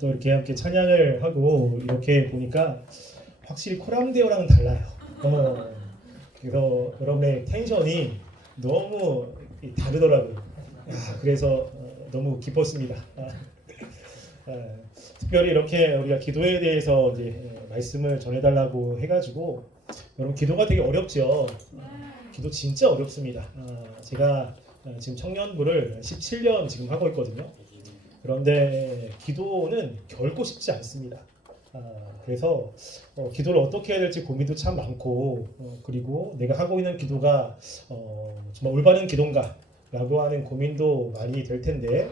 또 이렇게 함께 찬양을 하고 이렇게 보니까 확실히 코람데오랑은 달라요. 그래서 여러분의 텐션이 너무 다르더라고요. 그래서 너무 기뻤습니다. 특별히 이렇게 우리가 기도에 대해서 이제 말씀을 전해달라고 해가지고 여러분 기도가 되게 어렵죠. 기도 진짜 어렵습니다. 제가 지금 청년부를 17년 지금 하고 있거든요. 그런데 기도는 결코 쉽지 않습니다. 그래서 기도를 어떻게 해야 될지 고민도 참 많고 그리고 내가 하고 있는 기도가 정말 올바른 기도인가 라고 하는 고민도 많이 될 텐데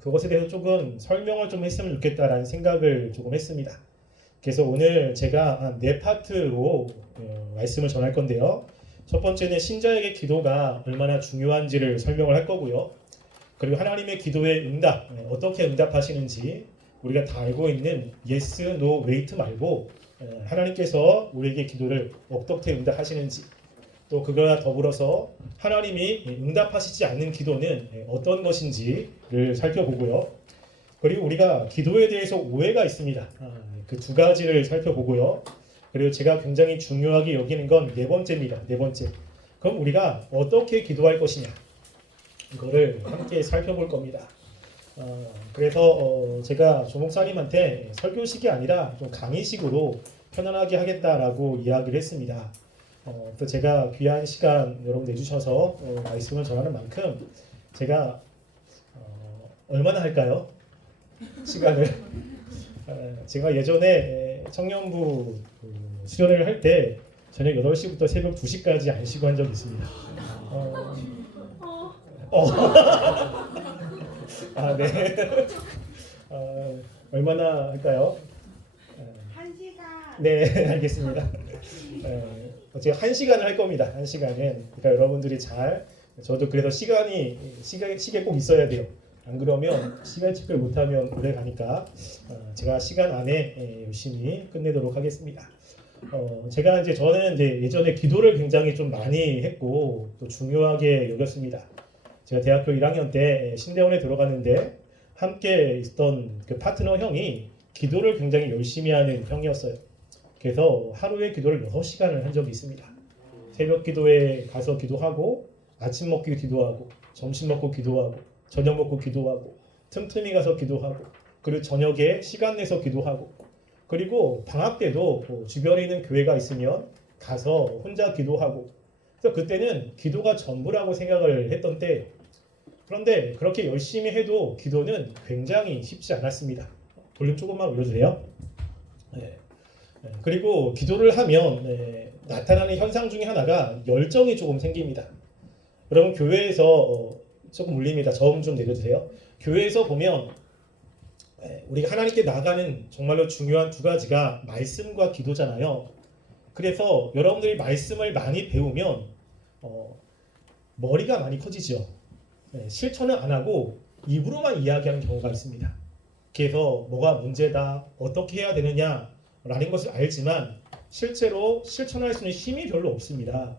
그것에 대해서 조금 설명을 좀 했으면 좋겠다라는 생각을 조금 했습니다. 그래서 오늘 제가 한 4파트로 말씀을 전할 건데요. 첫 번째는 신자에게 기도가 얼마나 중요한지를 설명을 할 거고요. 그리고 하나님의 기도의 응답, 어떻게 응답하시는지 우리가 다 알고 있는 yes, no, wait 말고 하나님께서 우리에게 기도를 어떻게 응답하시는지 또 그거와 더불어서 하나님이 응답하시지 않는 기도는 어떤 것인지를 살펴보고요. 그리고 우리가 기도에 대해서 오해가 있습니다. 그 두 가지를 살펴보고요. 그리고 제가 굉장히 중요하게 여기는 건 네 번째입니다. 네 번째. 그럼 우리가 어떻게 기도할 것이냐 이거를 함께 살펴볼 겁니다. 그래서 제가 조 목사님한테 설교식이 아니라 좀 강의식으로 편안하게 하겠다라고 이야기를 했습니다. 또 제가 귀한 시간 여러분 내주셔서 말씀을 전하는 만큼 제가 얼마나 할까요? 시간을 제가 예전에 청년부 수련회를 할 때 저녁 8시부터 새벽 2시까지 안 쉬고 한 적이 있습니다. 네. 얼마나 할까요? 1시간. 네, 알겠습니다. 제가 1시간을 할 겁니다. 1시간은. 그러니까 여러분들이 저도 그래서 시계 꼭 있어야 돼요. 안 그러면 시간 체크를 못하면 오래 가니까 제가 시간 안에 열심히 끝내도록 하겠습니다. 저는 이제 예전에 기도를 굉장히 좀 많이 했고 또 중요하게 여겼습니다. 제가 대학교 1학년 때 신대원에 들어갔는데 함께 있던 그 파트너 형이 기도를 굉장히 열심히 하는 형이었어요. 그래서 하루에 기도를 6시간을 한 적이 있습니다. 새벽 기도에 가서 기도하고 아침 먹고 기도하고 점심 먹고 기도하고 저녁 먹고 기도하고 틈틈이 가서 기도하고 그리고 저녁에 시간 내서 기도하고 그리고 방학 때도 주변에 있는 교회가 있으면 가서 혼자 기도하고 그래서 그때는 기도가 전부라고 생각을 했던 때 그런데 그렇게 열심히 해도 기도는 굉장히 쉽지 않았습니다. 볼륨 조금만 올려주세요. 네. 그리고 기도를 하면 나타나는 현상 중에 하나가 열정이 조금 생깁니다. 여러분 교회에서 조금 울립니다. 저음 좀 내려주세요. 교회에서 보면 우리가 하나님께 나가는 정말로 중요한 두 가지가 말씀과 기도잖아요. 그래서 여러분들이 말씀을 많이 배우면 머리가 많이 커지죠. 실천을 안 하고 입으로만 이야기하는 경우가 있습니다. 그래서 뭐가 문제다, 어떻게 해야 되느냐라는 것을 알지만 실제로 실천할 수 있는 힘이 별로 없습니다.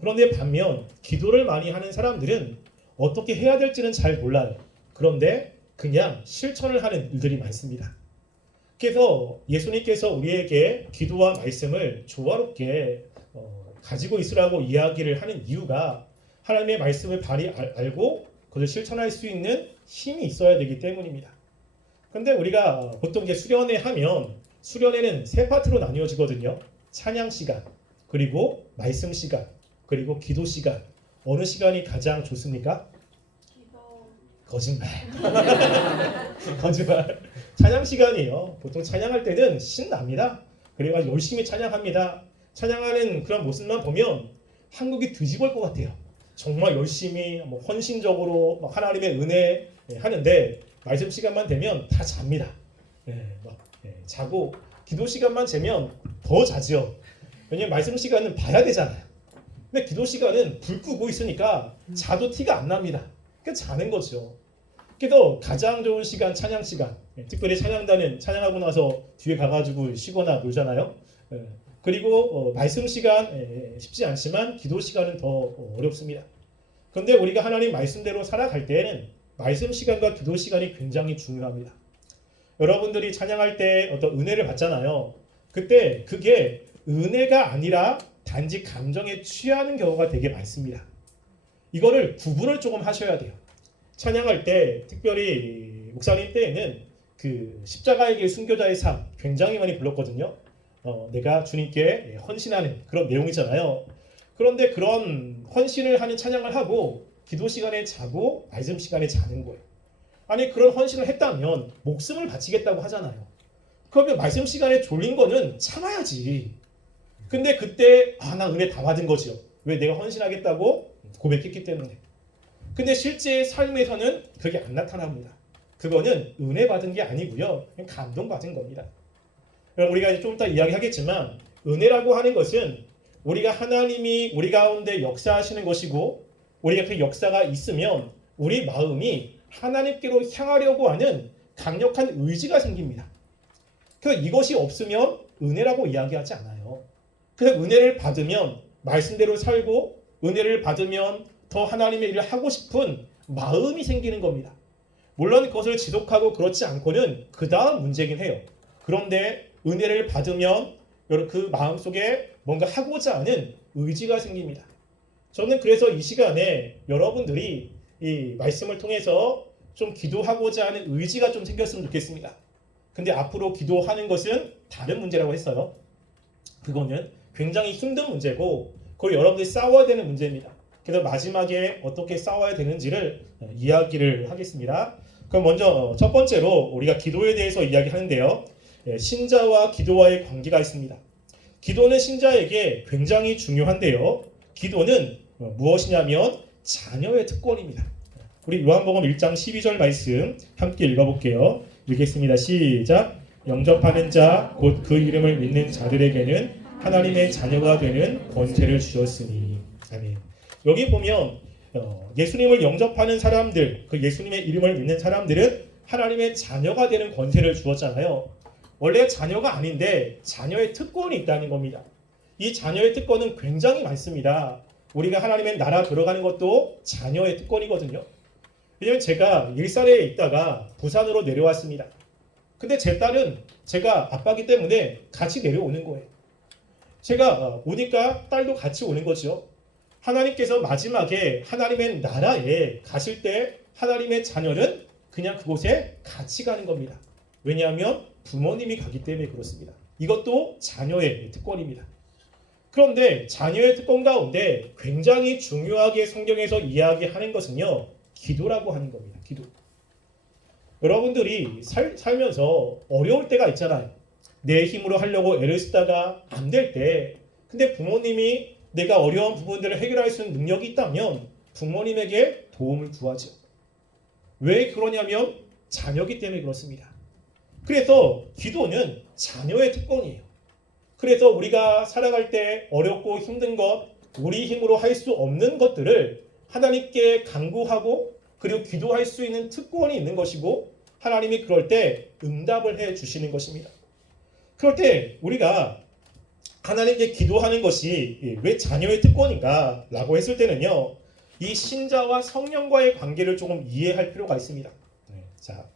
그런데 반면 기도를 많이 하는 사람들은 어떻게 해야 될지는 잘 몰라요. 그런데 그냥 실천을 하는 일들이 많습니다. 그래서 예수님께서 우리에게 기도와 말씀을 조화롭게 가지고 있으라고 이야기를 하는 이유가 하나님의 말씀을 바로 알고 그것을 실천할 수 있는 힘이 있어야 되기 때문입니다. 그런데 우리가 보통 이제 수련회 하면 수련회는 3파트로 나뉘어지거든요. 찬양 시간, 그리고 말씀 시간, 그리고 기도 시간. 어느 시간이 가장 좋습니까? 기도. 거짓말. 거짓말. 찬양 시간이에요. 보통 찬양할 때는 신납니다. 그리고 열심히 찬양합니다. 찬양하는 그런 모습만 보면 한국이 뒤집을 것 같아요. 정말 열심히 헌신적으로 하나님의 은혜 하는데 말씀 시간만 되면 다 잡니다. 자고 기도 시간만 되면 더 자죠. 왜냐면 말씀 시간은 봐야 되잖아요. 근데 기도 시간은 불 끄고 있으니까 자도 티가 안 납니다. 그러니까 자는 거죠. 그래서 가장 좋은 시간 찬양 시간. 특별히 찬양단은 찬양하고 나서 뒤에 가가지고 쉬거나 놀잖아요. 그리고 말씀 시간 쉽지 않지만 기도 시간은 더 어렵습니다. 그런데 우리가 하나님 말씀대로 살아갈 때에는 말씀 시간과 기도 시간이 굉장히 중요합니다. 여러분들이 찬양할 때 어떤 은혜를 받잖아요. 그때 그게 은혜가 아니라 단지 감정에 취하는 경우가 되게 많습니다. 이거를 구분을 조금 하셔야 돼요. 찬양할 때 특별히 목사님 때에는 그 십자가의 길 순교자의 삶 굉장히 많이 불렀거든요. 내가 주님께 헌신하는 그런 내용이잖아요. 그런데 그런 헌신을 하는 찬양을 하고 기도 시간에 자고 말씀 시간에 자는 거예요. 아니 그런 헌신을 했다면 목숨을 바치겠다고 하잖아요. 그러면 말씀 시간에 졸린 거는 참아야지. 근데 그때 나 은혜 다 받은 거지요. 왜? 내가 헌신하겠다고 고백했기 때문에. 근데 실제 삶에서는 그게 안 나타납니다. 그거는 은혜 받은 게 아니고요. 그냥 감동 받은 겁니다. 그럼 우리가 이제 좀 이따 이야기하겠지만 은혜라고 하는 것은 우리가 하나님이 우리 가운데 역사하시는 것이고 우리가 그 역사가 있으면 우리 마음이 하나님께로 향하려고 하는 강력한 의지가 생깁니다. 그래서 이것이 없으면 은혜라고 이야기하지 않아요. 그래서 은혜를 받으면 말씀대로 살고 은혜를 받으면 더 하나님의 일을 하고 싶은 마음이 생기는 겁니다. 물론 그것을 지속하고 그렇지 않고는 그 다음 문제긴 해요. 그런데 은혜를 받으면 그 마음속에 뭔가 하고자 하는 의지가 생깁니다. 저는 그래서 이 시간에 여러분들이 이 말씀을 통해서 좀 기도하고자 하는 의지가 좀 생겼으면 좋겠습니다. 근데 앞으로 기도하는 것은 다른 문제라고 했어요. 그거는 굉장히 힘든 문제고 그걸 여러분들이 싸워야 되는 문제입니다. 그래서 마지막에 어떻게 싸워야 되는지를 이야기를 하겠습니다. 그럼 먼저 첫 번째로 우리가 기도에 대해서 이야기하는데요. 신자와 기도와의 관계가 있습니다. 기도는 신자에게 굉장히 중요한데요. 기도는 무엇이냐면 자녀의 특권입니다. 우리 요한복음 1장 12절 말씀 함께 읽어볼게요. 읽겠습니다. 시작. 영접하는 자 곧 그 이름을 믿는 자들에게는 하나님의 자녀가 되는 권세를 주셨으니. 아멘. 여기 보면 예수님을 영접하는 사람들, 그 예수님의 이름을 믿는 사람들은 하나님의 자녀가 되는 권세를 주었잖아요. 원래 자녀가 아닌데 자녀의 특권이 있다는 겁니다. 이 자녀의 특권은 굉장히 많습니다. 우리가 하나님의 나라 들어가는 것도 자녀의 특권이거든요. 왜냐면 제가 일산에 있다가 부산으로 내려왔습니다. 근데 제 딸은 제가 아빠기 때문에 같이 내려오는 거예요. 제가 오니까 딸도 같이 오는 거죠. 하나님께서 마지막에 하나님의 나라에 가실 때 하나님의 자녀는 그냥 그곳에 같이 가는 겁니다. 왜냐하면 부모님이 가기 때문에 그렇습니다. 이것도 자녀의 특권입니다. 그런데 자녀의 특권 가운데 굉장히 중요하게 성경에서 이야기하는 것은요. 기도라고 하는 겁니다. 기도. 여러분들이 살면서 어려울 때가 있잖아요. 내 힘으로 하려고 애를 쓰다가 안 될 때, 근데 부모님이 내가 어려운 부분들을 해결할 수 있는 능력이 있다면 부모님에게 도움을 구하죠. 왜 그러냐면 자녀이기 때문에 그렇습니다. 그래서 기도는 자녀의 특권이에요. 그래서 우리가 살아갈 때 어렵고 힘든 것, 우리 힘으로 할 수 없는 것들을 하나님께 간구하고 그리고 기도할 수 있는 특권이 있는 것이고 하나님이 그럴 때 응답을 해 주시는 것입니다. 그럴 때 우리가 하나님께 기도하는 것이 왜 자녀의 특권인가 라고 했을 때는요. 이 신자와 성령과의 관계를 조금 이해할 필요가 있습니다. 자,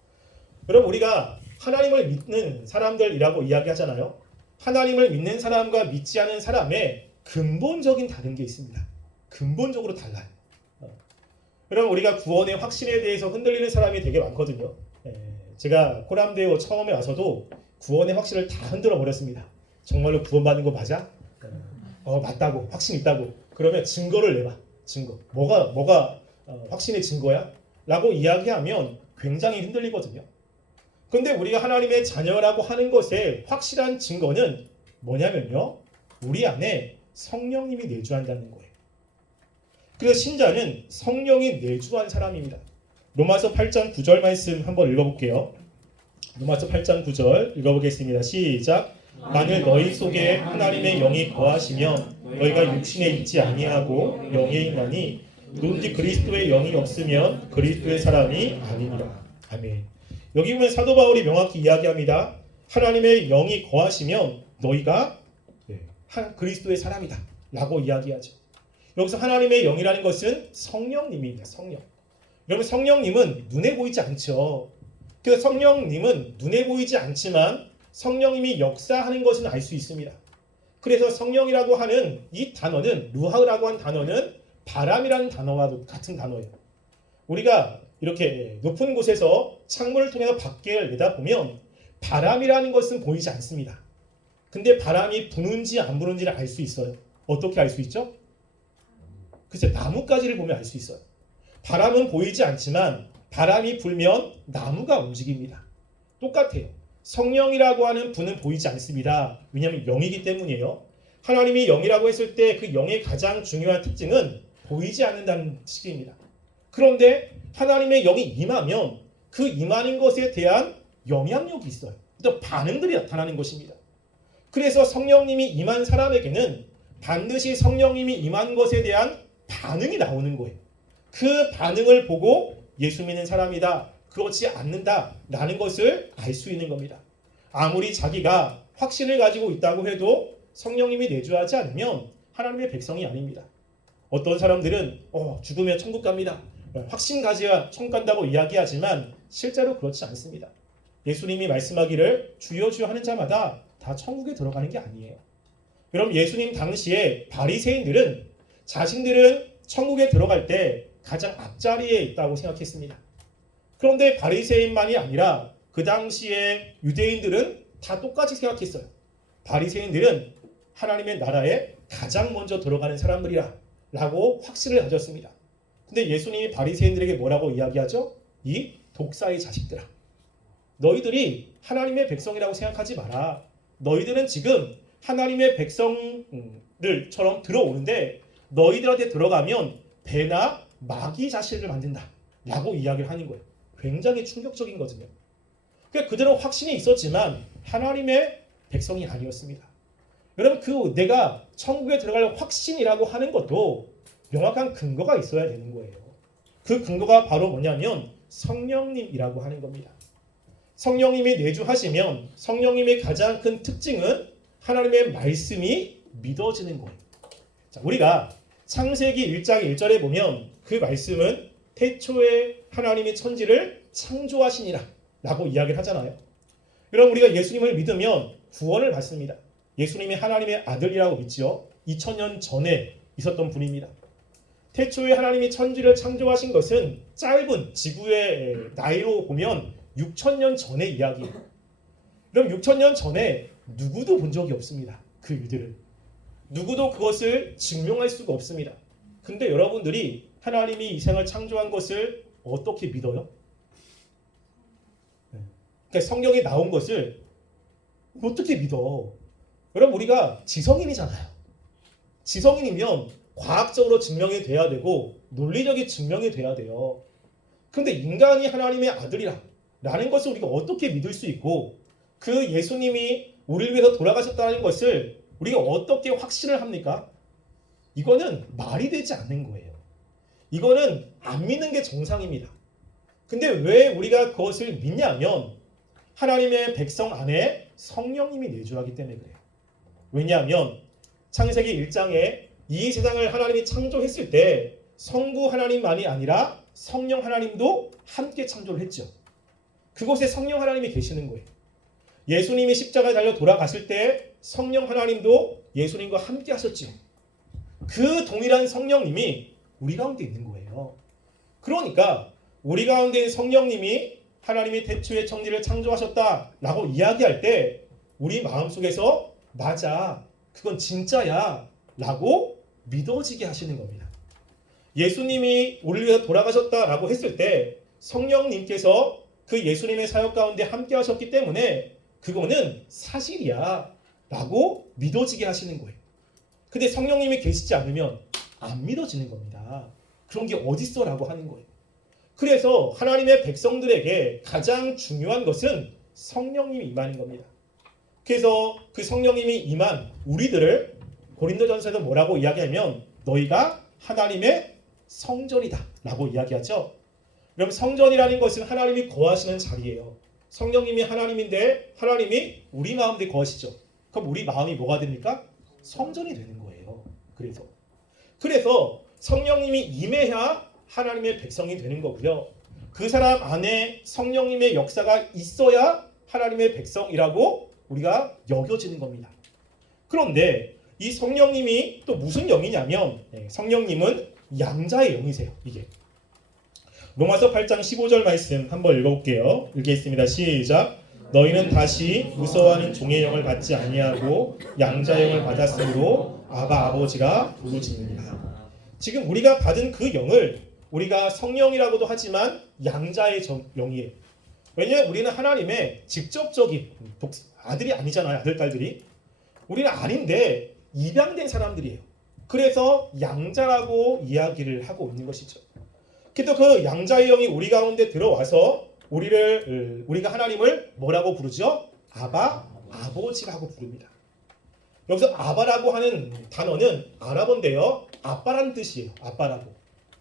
여러분 우리가 하나님을 믿는 사람들이라고 이야기하잖아요. 하나님을 믿는 사람과 믿지 않은 사람의 근본적인 다른 게 있습니다. 근본적으로 달라요. 여러분 우리가 구원의 확신에 대해서 흔들리는 사람이 되게 많거든요. 제가 코람데오 처음에 와서도 구원의 확신을 다 흔들어 버렸습니다. 정말로 구원받는 거 맞아? 맞다고, 확신 있다고. 그러면 증거를 내봐. 증거. 뭐가 확신의 증거야? 라고 이야기하면 굉장히 흔들리거든요. 그런데 우리가 하나님의 자녀라고 하는 것의 확실한 증거는 뭐냐면요. 우리 안에 성령님이 내주한다는 거예요. 그래서 신자는 성령이 내주한 사람입니다. 로마서 8장 9절 말씀 한번 읽어볼게요. 로마서 8장 9절 읽어보겠습니다. 시작. 만일 너희 속에 하나님의 영이 거하시면 너희가 육신에 있지 아니하고 영에 있나니 누군지 그리스도의 영이 없으면 그리스도의 사람이 아니니라. 아멘. 여기 보면 사도 바울이 명확히 이야기합니다. 하나님의 영이 거하시면 너희가 그리스도의 사람이다 라고 이야기하죠. 여기서 하나님의 영이라는 것은 성령님입니다. 성령. 여러분 성령님은 눈에 보이지 않죠. 그 성령님은 눈에 보이지 않지만 성령님이 역사하는 것은 알 수 있습니다. 그래서 성령이라고 하는 이 단어는 루하라고 한 단어는 바람이라는 단어와 같은 단어예요. 우리가 이렇게 높은 곳에서 창문을 통해서 밖을 내다보면 바람이라는 것은 보이지 않습니다. 근데 바람이 부는지 안 부는지를 알 수 있어요. 어떻게 알 수 있죠? 글쎄 나뭇가지를 보면 알 수 있어요. 바람은 보이지 않지만 바람이 불면 나무가 움직입니다. 똑같아요. 성령이라고 하는 분은 보이지 않습니다. 왜냐하면 영이기 때문이에요. 하나님이 영이라고 했을 때 그 영의 가장 중요한 특징은 보이지 않는다는 뜻입니다. 그런데 하나님의 영이 임하면 그 임하는 것에 대한 영향력이 있어요. 또 반응들이 나타나는 것입니다. 그래서 성령님이 임한 사람에게는 반드시 성령님이 임한 것에 대한 반응이 나오는 거예요. 그 반응을 보고 예수 믿는 사람이다, 그렇지 않는다 라는 것을 알 수 있는 겁니다. 아무리 자기가 확신을 가지고 있다고 해도 성령님이 내주하지 않으면 하나님의 백성이 아닙니다. 어떤 사람들은 죽으면 천국 갑니다, 확신 가져야 천국 간다고 이야기하지만 실제로 그렇지 않습니다. 예수님이 말씀하기를 주여 주여 하는 자마다 다 천국에 들어가는 게 아니에요. 그럼 예수님 당시에 바리새인들은 자신들은 천국에 들어갈 때 가장 앞자리에 있다고 생각했습니다. 그런데 바리새인만이 아니라 그 당시에 유대인들은 다 똑같이 생각했어요. 바리새인들은 하나님의 나라에 가장 먼저 들어가는 사람들이라 라고 확신을 가졌습니다. 근데 예수님이 바리새인들에게 뭐라고 이야기하죠? 이 독사의 자식들아, 너희들이 하나님의 백성이라고 생각하지 마라. 너희들은 지금 하나님의 백성들처럼 들어오는데 너희들한테 들어가면 배나 마귀 자식을 만든다 라고 이야기를 하는 거예요. 굉장히 충격적인 거거든요. 그러니까 그들은 확신이 있었지만 하나님의 백성이 아니었습니다. 여러분, 그 내가 천국에 들어갈 확신이라고 하는 것도 명확한 근거가 있어야 되는 거예요. 그 근거가 바로 뭐냐면 성령님이라고 하는 겁니다. 성령님이 내주하시면 성령님의 가장 큰 특징은 하나님의 말씀이 믿어지는 거예요. 자, 우리가 창세기 1장 1절에 보면 그 말씀은 태초에 하나님이 천지를 창조하시니라 라고 이야기를 하잖아요. 여러분, 우리가 예수님을 믿으면 구원을 받습니다. 예수님이 하나님의 아들이라고 믿지요. 2000년 전에 있었던 분입니다. 태초에 하나님이 천지를 창조하신 것은 짧은 지구의 나이로 보면 6000년 전의 이야기예요. 그럼 6000년 전에 누구도 본 적이 없습니다. 그 일들을. 누구도 그것을 증명할 수가 없습니다. 근데 여러분들이 하나님이 이 세상을 창조한 것을 어떻게 믿어요? 그러니까 성경에 나온 것을 어떻게 믿어? 여러분, 우리가 지성인이잖아요. 지성인이면 과학적으로 증명이 돼야 되고 논리적인 증명이 돼야 돼요. 근데 인간이 하나님의 아들이라 라는 것을 우리가 어떻게 믿을 수 있고 그 예수님이 우리를 위해서 돌아가셨다는 것을 우리가 어떻게 확신을 합니까? 이거는 말이 되지 않는 거예요. 이거는 안 믿는 게 정상입니다. 근데 왜 우리가 그것을 믿냐면 하나님의 백성 안에 성령님이 내주하기 때문에 그래요. 왜냐하면 창세기 1장에 이 세상을 하나님이 창조했을 때 성부 하나님만이 아니라 성령 하나님도 함께 창조를 했죠. 그곳에 성령 하나님이 계시는 거예요. 예수님이 십자가에 달려 돌아갔을 때 성령 하나님도 예수님과 함께 하셨죠. 그 동일한 성령님이 우리 가운데 있는 거예요. 그러니까 우리 가운데 있는 성령님이 하나님이 태초에 천지를 창조하셨다라고 이야기할 때 우리 마음속에서 맞아, 그건 진짜야 라고 믿어지게 하시는 겁니다. 예수님이 우리를 위해서 돌아가셨다라고 했을 때 성령님께서 그 예수님의 사역 가운데 함께 하셨기 때문에 그거는 사실이야 라고 믿어지게 하시는 거예요. 근데 성령님이 계시지 않으면 안 믿어지는 겁니다. 그런 게 어딨어 라고 하는 거예요. 그래서 하나님의 백성들에게 가장 중요한 것은 성령님이 임하는 겁니다. 그래서 그 성령님이 임한 우리들을 고린도전서에서 뭐라고 이야기하면 너희가 하나님의 성전이다 라고 이야기하죠. 여러분, 성전이라는 것은 하나님이 거하시는 자리예요. 성령님이 하나님인데 하나님이 우리 마음에 거하시죠. 그럼 우리 마음이 뭐가 됩니까? 성전이 되는 거예요. 그래서 성령님이 임해야 하나님의 백성이 되는 거고요. 그 사람 안에 성령님의 역사가 있어야 하나님의 백성이라고 우리가 여겨지는 겁니다. 그런데 이 성령님이 또 무슨 영이냐면 성령님은 양자의 영이세요. 이게 로마서 8장 15절 말씀 한번 읽어볼게요. 읽겠습니다. 시작. 너희는 다시 무서워하는 종의 영을 받지 아니하고 양자의 영을 받았으므로 아바 아버지라 부르짖느니라. 지금 우리가 받은 그 영을 우리가 성령이라고도 하지만 양자의 영이에요. 왜냐하면 우리는 하나님의 직접적인 아들이 아니잖아요. 아들, 딸들이. 우리는 아닌데 입양된 사람들이에요. 그래서 양자라고 이야기를 하고 있는 것이죠. 그래도 그 양자의 영이 우리 가운데 들어와서 우리가 하나님을 뭐라고 부르죠? 아바, 아버지라고 부릅니다. 여기서 아바라고 하는 단어는 아랍어인데요. 아빠라는 뜻이에요. 아빠라고.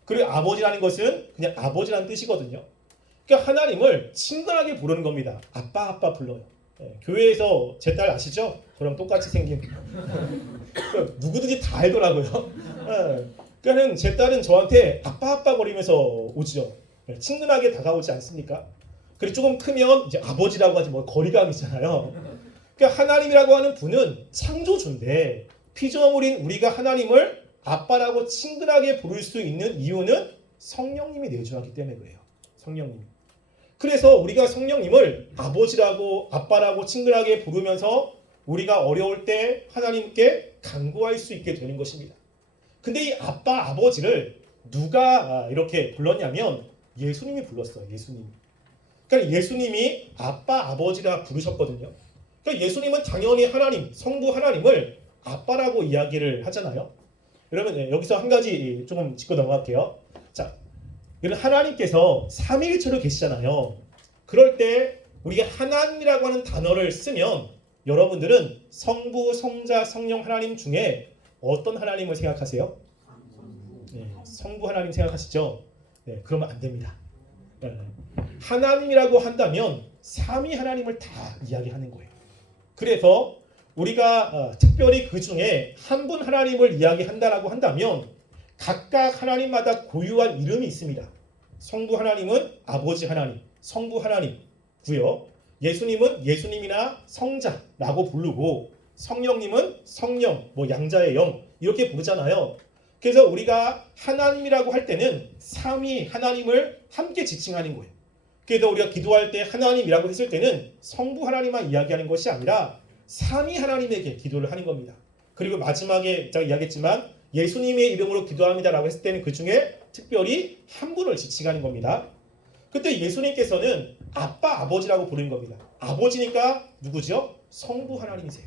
그리고 아버지라는 것은 그냥 아버지라는 뜻이거든요. 그러니까 하나님을 친근하게 부르는 겁니다. 아빠, 아빠 불러요. 교회에서 제 딸 아시죠? 저랑 똑같이 생긴 누구든지 다 알더라고요. 그러니까 제 딸은 저한테 아빠 아빠 거리면서 오죠. 친근하게 다가오지 않습니까? 그리고 조금 크면 이제 아버지라고 하지 뭐 거리감이 있잖아요. 그러니까 하나님이라고 하는 분은 창조주인데 피조물인 우리가 하나님을 아빠라고 친근하게 부를 수 있는 이유는 성령님이 내주하기 때문에 그래요. 성령님. 그래서 우리가 성령님을 아버지라고 아빠라고 친근하게 부르면서 우리가 어려울 때 하나님께 간구할 수 있게 되는 것입니다. 근데 이 아빠 아버지를 누가 이렇게 불렀냐면 예수님이 불렀어요. 예수님이. 그러니까 예수님이 아빠 아버지라 부르셨거든요. 그러니까 예수님은 당연히 하나님, 성부 하나님을 아빠라고 이야기를 하잖아요. 여러분 여기서 한 가지 조금 짚고 넘어갈게요. 자, 여러분 하나님께서 삼위일체로 계시잖아요. 그럴 때 우리가 하나님이라고 하는 단어를 쓰면 여러분들은 성부, 성자, 성령 하나님 중에 어떤 하나님을 생각하세요? 성부 하나님 생각하시죠? 네, 그러면 안 됩니다. 하나님이라고 한다면 삼위 하나님을 다 이야기하는 거예요. 그래서 우리가 특별히 그 중에 한 분 하나님을 이야기한다라고 한다면 각각 하나님마다 고유한 이름이 있습니다. 성부 하나님은 아버지 하나님, 성부 하나님고요. 예수님은 예수님이나 성자라고 부르고 성령님은 성령, 뭐 양자의 영 이렇게 부르잖아요. 그래서 우리가 하나님이라고 할 때는 삼위 하나님을 함께 지칭하는 거예요. 그래서 우리가 기도할 때 하나님이라고 했을 때는 성부 하나님만 이야기하는 것이 아니라 삼위 하나님에게 기도를 하는 겁니다. 그리고 마지막에 제가 이야기했지만 예수님의 이름으로 기도합니다라고 했을 때는 그 중에 특별히 한 분을 지칭하는 겁니다. 그때 예수님께서는 아빠 아버지라고 부르는 겁니다. 아버지니까 누구죠? 성부 하나님이세요.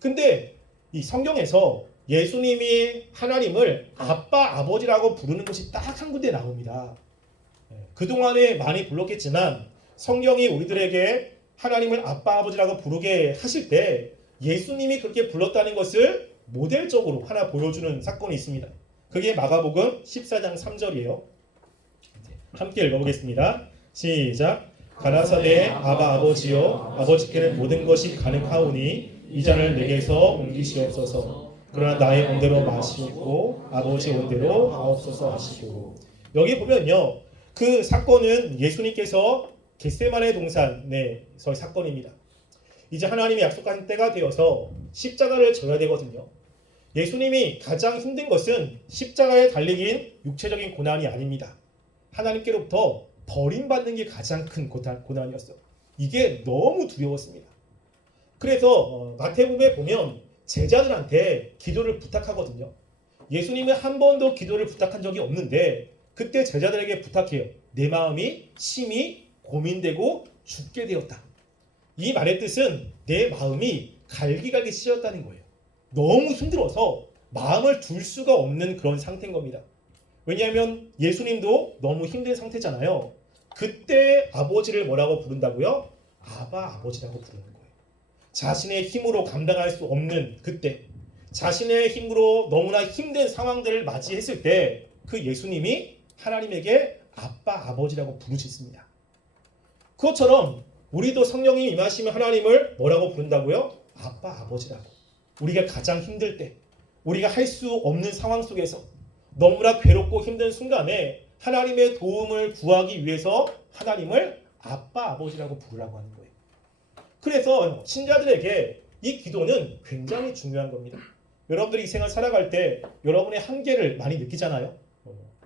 근데 이 성경에서 예수님이 하나님을 아빠 아버지라고 부르는 것이 딱 한 군데 나옵니다. 그동안에 많이 불렀겠지만 성경이 우리들에게 하나님을 아빠 아버지라고 부르게 하실 때 예수님이 그렇게 불렀다는 것을 모델적으로 하나 보여주는 사건이 있습니다. 그게 마가복음 14장 3절이에요. 함께 읽어보겠습니다. 시작. 가라사대 아바 아버지여 아버지께는 모든 것이 가능하오니 이 잔을 내게서 옮기시옵소서. 그러나 나의 온대로 마시옵고 아버지 온대로 하옵소서 하시고. 여기 보면요. 그 사건은 예수님께서 겟세마네 동산에서의 사건입니다. 이제 하나님이 약속한 때가 되어서 십자가를 져야 되거든요. 예수님이 가장 힘든 것은 십자가에 달리긴 육체적인 고난이 아닙니다. 하나님께로부터 버림받는 게 가장 큰 고난이었어요. 이게 너무 두려웠습니다. 그래서 마태복음에 보면 제자들한테 기도를 부탁하거든요. 예수님은 한 번도 기도를 부탁한 적이 없는데 그때 제자들에게 부탁해요. 내 마음이 심히 고민되고 죽게 되었다. 이 말의 뜻은 내 마음이 갈기갈기 씌었다는 거예요. 너무 힘들어서 마음을 둘 수가 없는 그런 상태인 겁니다. 왜냐하면 예수님도 너무 힘든 상태잖아요. 그때 아버지를 뭐라고 부른다고요? 아바 아버지라고 부르는 거예요. 자신의 힘으로 감당할 수 없는 그때, 자신의 힘으로 너무나 힘든 상황들을 맞이했을 때 그 예수님이 하나님에게 아빠 아버지라고 부르셨습니다. 그것처럼 우리도 성령이 임하시면 하나님을 뭐라고 부른다고요? 아빠 아버지라고. 우리가 가장 힘들 때, 우리가 할 수 없는 상황 속에서 너무나 괴롭고 힘든 순간에 하나님의 도움을 구하기 위해서 하나님을 아빠, 아버지라고 부르라고 하는 거예요. 그래서 신자들에게 이 기도는 굉장히 중요한 겁니다. 여러분들이 이 생활 살아갈 때 여러분의 한계를 많이 느끼잖아요.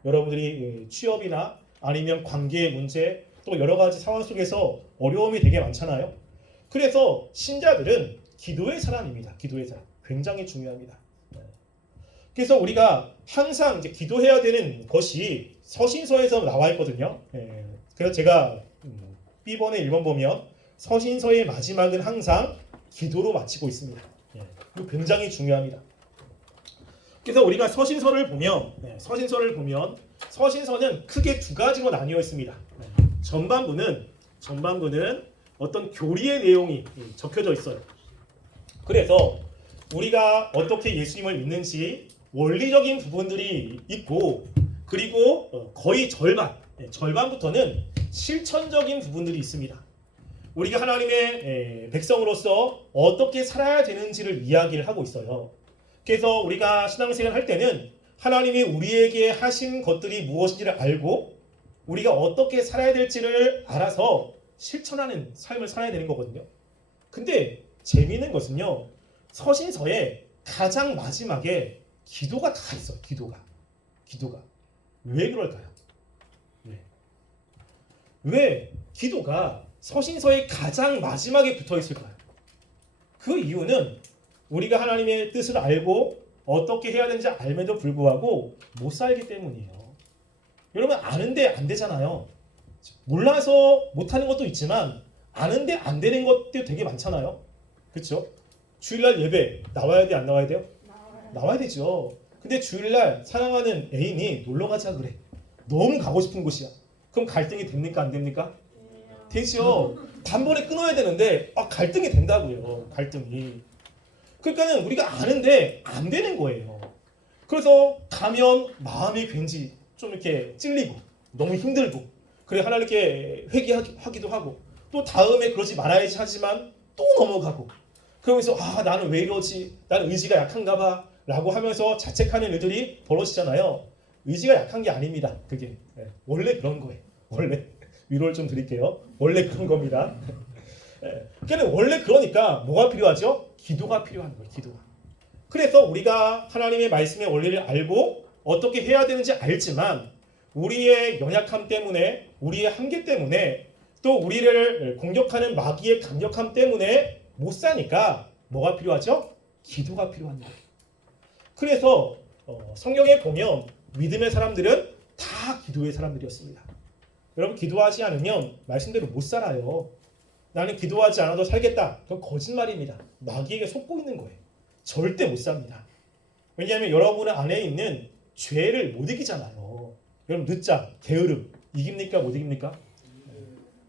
여러분들이 취업이나 아니면 관계의 문제 또 여러 가지 상황 속에서 어려움이 되게 많잖아요. 그래서 신자들은 기도의 사람입니다. 기도의 사람. 굉장히 중요합니다. 그래서 우리가 항상 이제 기도해야 되는 것이 서신서에서 나와 있거든요. 그래서 제가 B번에 1번 보면 서신서의 마지막은 항상 기도로 마치고 있습니다. 이거 굉장히 중요합니다. 그래서 우리가 서신서를 보면 서신서는 크게 두 가지로 나뉘어 있습니다. 전반부는 어떤 교리의 내용이 적혀져 있어요. 그래서 우리가 어떻게 예수님을 믿는지 원리적인 부분들이 있고, 그리고 거의 절반부터는 실천적인 부분들이 있습니다. 우리가 하나님의 백성으로서 어떻게 살아야 되는지를 이야기를 하고 있어요. 그래서 우리가 신앙생활 할 때는 하나님이 우리에게 하신 것들이 무엇인지를 알고 우리가 어떻게 살아야 될지를 알아서 실천하는 삶을 살아야 되는 거거든요. 근데 재미있는 것은요, 서신서의 가장 마지막에 기도가 다 있어요. 기도가 왜 그럴까요? 왜 기도가 서신서의 가장 마지막에 붙어 있을까요? 그 이유는 우리가 하나님의 뜻을 알고 어떻게 해야 되는지 알면도 불구하고 못 살기 때문이에요. 여러분, 아는데 안 되잖아요. 몰라서 못하는 것도 있지만 아는데 안 되는 것도 되게 많잖아요. 그렇죠? 주일날 예배 나와야 돼, 안 나와야 돼요? 나와야 되죠. 근데 주일날 사랑하는 애인이 놀러 가자 그래. 너무 가고 싶은 곳이야. 그럼 갈등이 됩니까, 안 됩니까? 되죠. 단번에 끊어야 되는데 갈등이 된다고요. 갈등이. 그러니까는 우리가 아는데 안 되는 거예요. 그래서 가면 마음이 왠지 좀 이렇게 찔리고 너무 힘들고, 그래 하나님께 회개하기도 하고, 또 다음에 그러지 말아야지 하지만 또 넘어가고, 그러면서 나는 왜 이러지? 나는 의지가 약한가 봐 라고 하면서 자책하는 일들이 벌어지잖아요. 의지가 약한 게 아닙니다. 그게 원래 그런 거예요. 원래 위로를 좀 드릴게요. 원래 그런 겁니다. 그러니까 원래 그러니까 뭐가 필요하죠? 기도가 필요한 거예요. 기도가. 그래서 우리가 하나님의 말씀의 원리를 알고 어떻게 해야 되는지 알지만 우리의 연약함 때문에, 우리의 한계 때문에, 또 우리를 공격하는 마귀의 강력함 때문에 못 사니까 뭐가 필요하죠? 기도가 필요한 거예요. 그래서 성경에 보면 믿음의 사람들은 다 기도의 사람들이었습니다. 여러분, 기도하지 않으면 말씀대로 못 살아요. 나는 기도하지 않아도 살겠다. 그건 거짓말입니다. 마귀에게 속고 있는 거예요. 절대 못 삽니다. 왜냐하면 여러분 안에 있는 죄를 못 이기잖아요. 여러분, 늦자, 게으름 이깁니까, 못 이깁니까?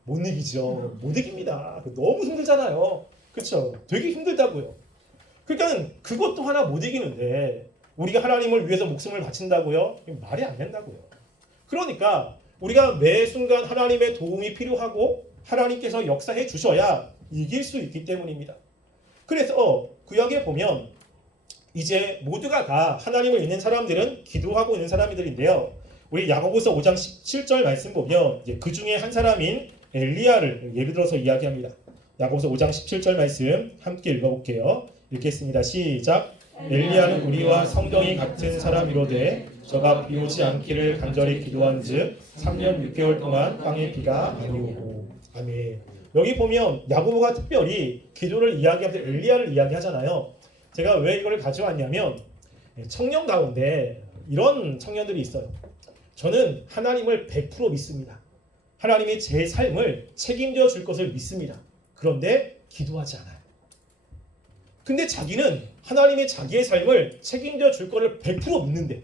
못 이기죠. 못 이깁니다. 너무 힘들잖아요. 그렇죠? 되게 힘들다고요. 그러니까 그것도 하나 못 이기는데 우리가 하나님을 위해서 목숨을 바친다고요? 말이 안 된다고요. 그러니까 우리가 매 순간 하나님의 도움이 필요하고 하나님께서 역사해 주셔야 이길 수 있기 때문입니다. 그래서 구약에 보면 이제 모두가 다 하나님을 믿는 사람들은 기도하고 있는 사람들인데요. 우리 야고보서 5장 17절 말씀 보면 그 중에 한 사람인 엘리야를 예를 들어서 이야기합니다. 야고보서 5장 17절 말씀 함께 읽어볼게요. 읽겠습니다. 시작. 엘리야는 우리와 성경이 같은 사람이로되 저가 비 오지 않기를 간절히 기도한즉 3년 6개월 동안 땅에 비가 많이 오고. 아멘. 여기 보면 야고보가 특별히 기도를 이야기하면서 엘리야를 이야기하잖아요. 제가 왜 이걸 가져왔냐면 청년 가운데 이런 청년들이 있어요. 저는 하나님을 100% 믿습니다. 하나님이 제 삶을 책임져 줄 것을 믿습니다. 그런데 기도하지 않아요. 근데 자기는 하나님이 자기의 삶을 책임져 줄 거를 100% 믿는데,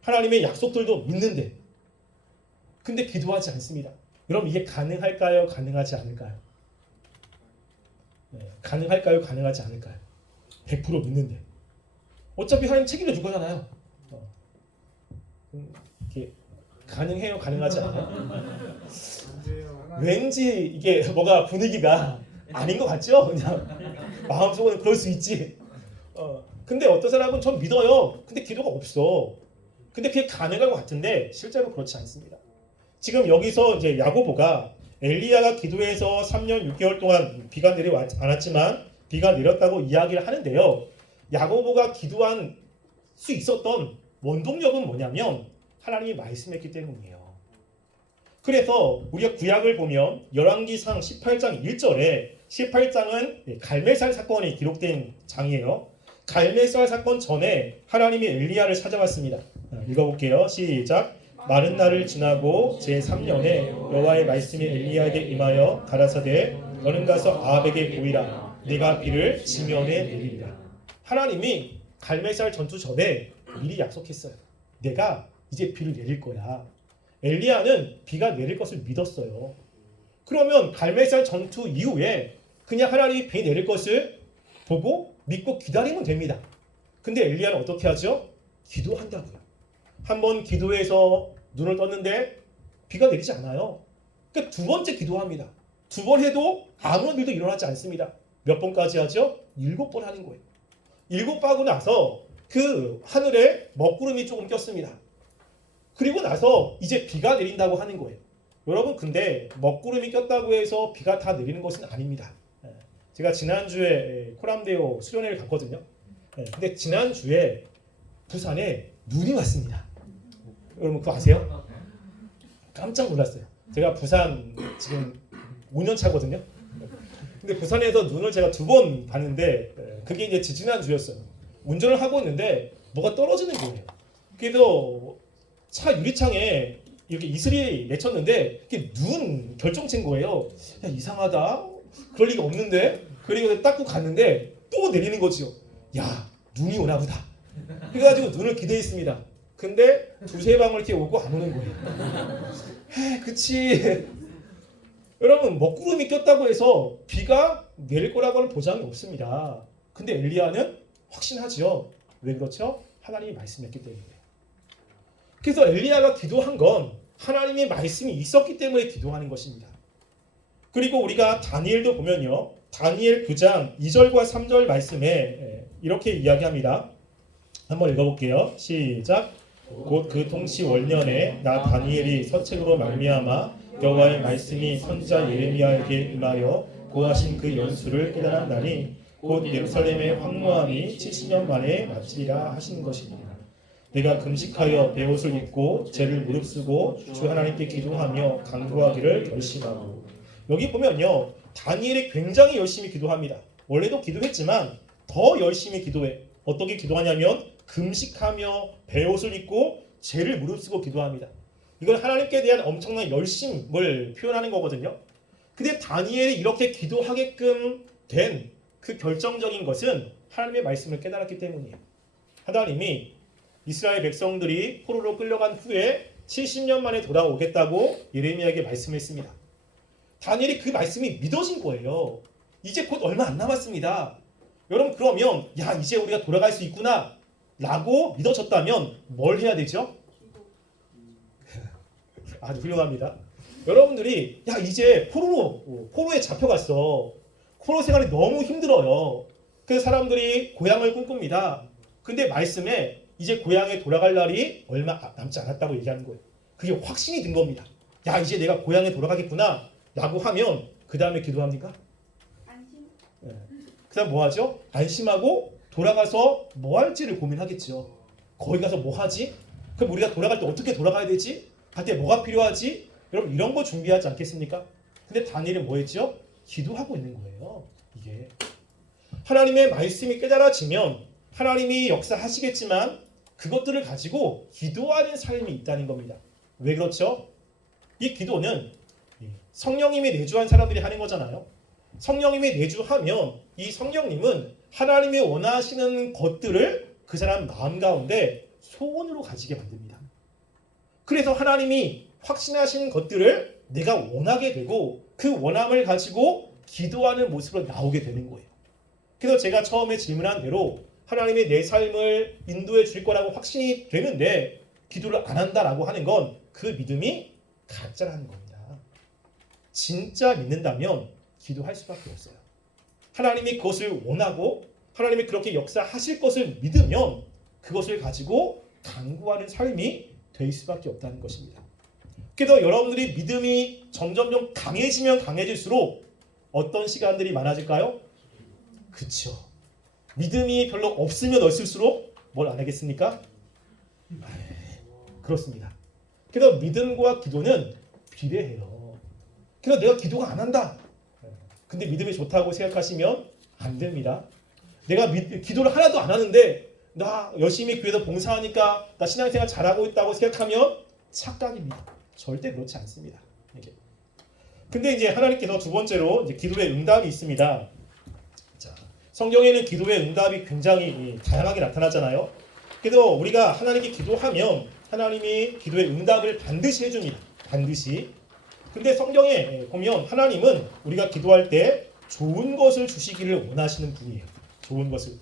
하나님의 약속들도 믿는데, 근데 기도하지 않습니다. 여러분, 이게 가능할까요? 가능하지 않을까요? 가능할까요? 가능하지 않을까요? 100% 믿는데 어차피 하나님 책임져 줄 거잖아요. 이게 가능해요? 가능하지 않아요? 왠지 이게 뭐가 분위기가 아닌 것 같죠? 그냥 마음속으로는 그럴 수 있지. 근데 어떤 사람은 전 믿어요. 근데 기도가 없어. 근데 그게 가능할 것 같은데 실제로 그렇지 않습니다. 지금 여기서 이제 야고보가 엘리야가 기도해서 3년 6개월 동안 비가 내려왔 않았지만 비가 내렸다고 이야기를 하는데요. 야고보가 기도한 수 있었던 원동력은 뭐냐면 하나님이 말씀했기 때문이에요. 그래서 우리가 구약을 보면 열왕기상 18장 1절에 18장은 갈멜살 사건이 기록된 장이에요. 갈멜살 사건 전에 하나님이 엘리야를 찾아왔습니다. 읽어볼게요. 시작. 마른 날을 지나고 제3년에 여호와의 말씀이 엘리야에게 임하여 가라사대 너는 가서 아합에게 보이라 내가 비를 지면에 내리리라. 하나님이 갈멜살 전투 전에 미리 약속했어요. 내가 이제 비를 내릴 거야. 엘리야는 비가 내릴 것을 믿었어요. 그러면 갈멜살 전투 이후에 그냥 하나님이 비 내릴 것을 보고 믿고 기다리면 됩니다. 근데 엘리야는 어떻게 하죠? 기도한다고요. 한번 기도해서 눈을 떴는데 비가 내리지 않아요. 그러니까 두 번째 기도합니다. 두 번 해도 아무런 일도 일어나지 않습니다. 몇 번까지 하죠? 7번 하는 거예요. 7번 하고 나서 그 하늘에 먹구름이 조금 꼈습니다. 그리고 나서 이제 비가 내린다고 하는 거예요. 여러분 근데 먹구름이 꼈다고 해서 비가 다 내리는 것은 아닙니다. 제가 지난주에 코람데오 수련회를 갔거든요. 근데 지난주에 부산에 눈이 왔습니다. 여러분 그거 아세요? 깜짝 놀랐어요. 제가 부산 지금 5년 차거든요. 근데 부산에서 눈을 제가 2번 봤는데 그게 이제 지난주였어요. 운전을 하고 있는데 뭐가 떨어지는 거예요. 그래서 차 유리창에 이렇게 이슬이 맺혔는데 이게 눈 결정체인 거예요. 야 이상하다. 그럴 리가 없는데. 그리고 닦고 갔는데 또 내리는 거지요. 야 눈이 오나 보다. 그래가지고 눈을 기대했습니다. 근데 두세 방울 이렇게 오고 안 오는 거예요. 그치. 여러분 먹구름이 꼈다고 해서 비가 내릴 거라고는 보장이 없습니다. 근데 엘리야는 확신하죠. 왜 그렇죠? 하나님이 말씀했기 때문에. 그래서 엘리야가 기도한 건 하나님의 말씀이 있었기 때문에 기도하는 것입니다. 그리고 우리가 다니엘도 보면요. 다니엘 9장 2절과 3절 말씀에 이렇게 이야기합니다. 한번 읽어볼게요. 시작. 곧 그 통시 월년에 나 다니엘이 서책으로 말미암아 여호와의 말씀이 선지자 예레미야에게 임하여 고하신 그 연수를 깨달았나니 곧 예루살렘의 황무함이 70년 만에 마치리라 하신 것이니라. 내가 금식하여 베옷을 입고 죄를 무릅쓰고 주 하나님께 기도하며 강구하기를 결심하고. 여기 보면요 다니엘이 굉장히 열심히 기도합니다. 원래도 기도했지만 더 열심히 기도해. 어떻게 기도하냐면 금식하며 베옷을 입고 죄를 무릅쓰고 기도합니다. 이건 하나님께 대한 엄청난 열심을 표현하는 거거든요. 근데 다니엘이 이렇게 기도하게끔 된 그 결정적인 것은 하나님의 말씀을 깨달았기 때문이에요. 하나님이 이스라엘 백성들이 포로로 끌려간 후에 70년 만에 돌아오겠다고 예레미야에게 말씀했습니다. 다니엘이 그 말씀이 믿어진 거예요. 이제 곧 얼마 안 남았습니다. 여러분 그러면 야 이제 우리가 돌아갈 수 있구나 라고 믿어졌다면 뭘 해야 되죠? 아주 훌륭합니다. 여러분들이 야 이제 포로에 잡혀갔어. 포로 생활이 너무 힘들어요. 그래서 사람들이 고향을 꿈꿉니다. 근데 말씀에 이제 고향에 돌아갈 날이 얼마 남지 않았다고 얘기하는 거예요. 그게 확신이 든 겁니다. 야 이제 내가 고향에 돌아가겠구나 라고 하면 그 다음에 기도합니까? 안심. 그 다음 뭐 하죠? 안심하고 돌아가서 뭐 할지를 고민하겠죠. 거기 가서 뭐 하지? 그럼 우리가 돌아갈 때 어떻게 돌아가야 되지? 갈 때 뭐가 필요하지? 여러분 이런 거 준비하지 않겠습니까? 근데 다니엘은 뭐 했죠? 기도하고 있는 거예요. 이게 하나님의 말씀이 깨달아지면 하나님이 역사하시겠지만 그것들을 가지고 기도하는 삶이 있다는 겁니다. 왜 그렇죠? 이 기도는 성령님이 내주한 사람들이 하는 거잖아요. 성령님이 내주하면 이 성령님은 하나님이 원하시는 것들을 그 사람 마음 가운데 소원으로 가지게 만듭니다. 그래서 하나님이 확신하시는 것들을 내가 원하게 되고 그 원함을 가지고 기도하는 모습으로 나오게 되는 거예요. 그래서 제가 처음에 질문한 대로 하나님이 내 삶을 인도해 줄 거라고 확신이 되는데 기도를 안 한다라고 하는 건 그 믿음이 가짜라는 겁니다. 진짜 믿는다면 기도할 수밖에 없어요. 하나님이 그것을 원하고 하나님이 그렇게 역사하실 것을 믿으면 그것을 가지고 간구하는 삶이 될 수밖에 없다는 것입니다. 그래서 여러분들이 믿음이 점점점 강해지면 강해질수록 어떤 시간들이 많아질까요? 그쵸. 믿음이 별로 없으면 없을수록 뭘 안 하겠습니까? 그렇습니다. 그래서 믿음과 기도는 비례해요. 그래서 내가 기도가 안 한다. 근데 믿음이 좋다고 생각하시면 안 됩니다. 내가 기도를 하나도 안 하는데 나 열심히 교회에서 봉사하니까 나 신앙생활 잘하고 있다고 생각하면 착각입니다. 절대 그렇지 않습니다. 이게. 근데 이제 하나님께서 두 번째로 이제 기도의 응답이 있습니다. 자, 성경에는 기도의 응답이 굉장히 다양하게 나타나잖아요. 그래서 우리가 하나님께 기도하면 하나님이 기도의 응답을 반드시 해줍니다. 반드시. 근데 성경에 보면 하나님은 우리가 기도할 때 좋은 것을 주시기를 원하시는 분이에요. 좋은 것을.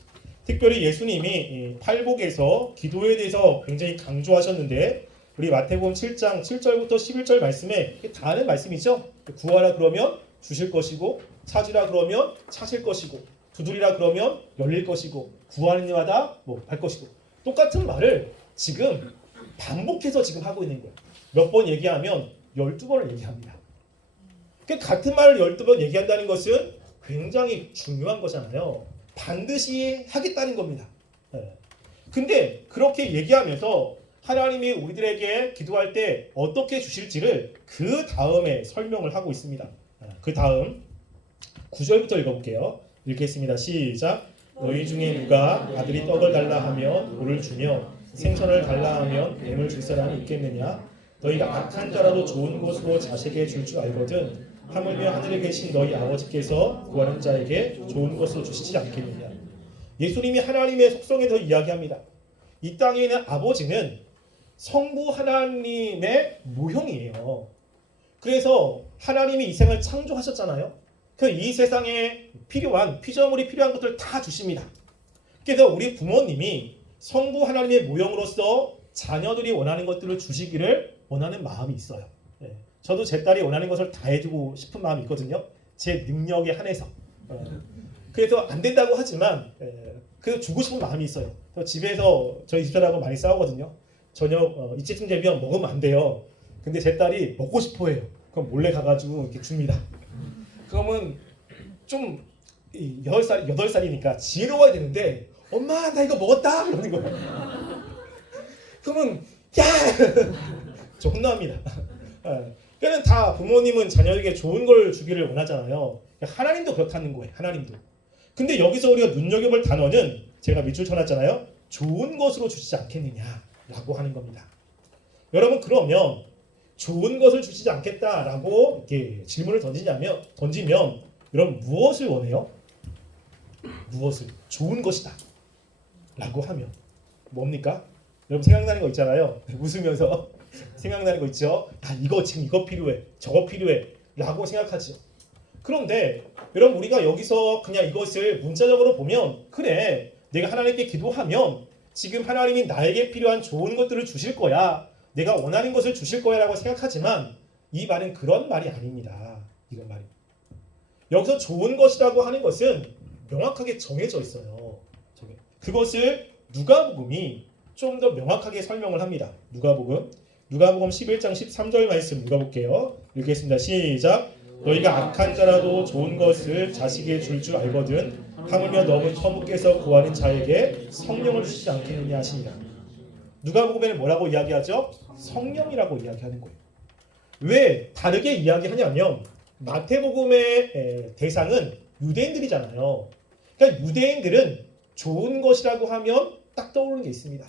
특별히 예수님이 팔복에서 기도에 대해서 굉장히 강조하셨는데 우리 마태복음 7장 7절부터 11절 말씀에 다 아는 말씀이죠. 구하라 그러면 주실 것이고 찾으라 그러면 찾을 것이고 두드리라 그러면 열릴 것이고 구하는 이마다 할 것이고 똑같은 말을 지금 반복해서 지금 하고 있는 거예요. 몇 번 얘기하면 12번을 얘기합니다. 같은 말을 12번 얘기한다는 것은 굉장히 중요한 거잖아요. 반드시 하겠다는 겁니다. 근데 그렇게 얘기하면서 하나님이 우리들에게 기도할 때 어떻게 주실지를 그 다음에 설명을 하고 있습니다. 그 다음 9절부터 읽어볼게요. 읽겠습니다. 시작. 너희 중에 누가 아들이 떡을 달라 하면 돌을 주며 생선을 달라 하면 뱀을 줄 사람이 있겠느냐? 너희가 악한 자라도 좋은 것으로 자식에게 줄 줄 알거든 하물며 하늘에 계신 너희 아버지께서 구하는 자에게 좋은 것으로 주시지 않겠느냐? 예수님이 하나님의 속성에 더 이야기합니다. 이 땅에 있는 아버지는 성부 하나님의 모형이에요. 그래서 하나님이 이 세상을 창조하셨잖아요. 그래서 이 세상에 필요한 피조물이 필요한 것들을 다 주십니다. 그래서 우리 부모님이 성부 하나님의 모형으로서 자녀들이 원하는 것들을 주시기를 원하는 마음이 있어요. 저도 제 딸이 원하는 것을 다 해주고 싶은 마음이 있거든요. 제 능력에 한해서. 그래서 안 된다고 하지만 그래서 주고 싶은 마음이 있어요. 그래서 집에서 저희 집사람하고 많이 싸우거든요. 저녁 이쯤 되면 먹으면 안 돼요. 근데 제 딸이 먹고 싶어 해요. 그럼 몰래 가가지고 이렇게 줍니다. 그러면 좀 8살이니까 지혜로워야 되는데 엄마 나 이거 먹었다 그러는 거예요. 그러면 야! 저 혼납니다. 그러니까 다 부모님은 자녀에게 좋은 걸 주기를 원하잖아요. 하나님도 그렇다는 거예요. 하나님도. 근데 여기서 우리가 눈여겨볼 단어는 제가 밑줄 쳐놨잖아요. 좋은 것으로 주시지 않겠느냐라고 하는 겁니다. 여러분 그러면 좋은 것을 주시지 않겠다라고 이렇게 질문을 던지면 여러분 무엇을 원해요? 무엇을? 좋은 것이다 라고 하면 뭡니까? 여러분 생각나는 거 있잖아요. 웃으면서 생각나는 거 있죠. 이거 지금 이거 필요해 저거 필요해 라고 생각하죠. 그런데 여러분 우리가 여기서 그냥 이것을 문자적으로 보면 그래 내가 하나님께 기도하면 지금 하나님이 나에게 필요한 좋은 것들을 주실 거야. 내가 원하는 것을 주실 거야 라고 생각하지만 이 말은 그런 말이 아닙니다. 이런 말이. 여기서 좋은 것이라고 하는 것은 명확하게 정해져 있어요. 그것을 누가복음이 좀 더 명확하게 설명을 합니다. 누가복음 11장 13절 말씀 읽어볼게요. 읽겠습니다. 시작. 너희가 악한 자라도 좋은 것을 자식에게 줄 줄 알거든 하물며 너는 천부께서 구하는 자에게 성령을 주시지 않겠느냐 하시니라. 누가복음에는 뭐라고 이야기하죠? 성령이라고 이야기하는 거예요. 왜 다르게 이야기하냐면 마태복음의 대상은 유대인들이잖아요. 그러니까 유대인들은 좋은 것이라고 하면 딱 떠오르는 게 있습니다.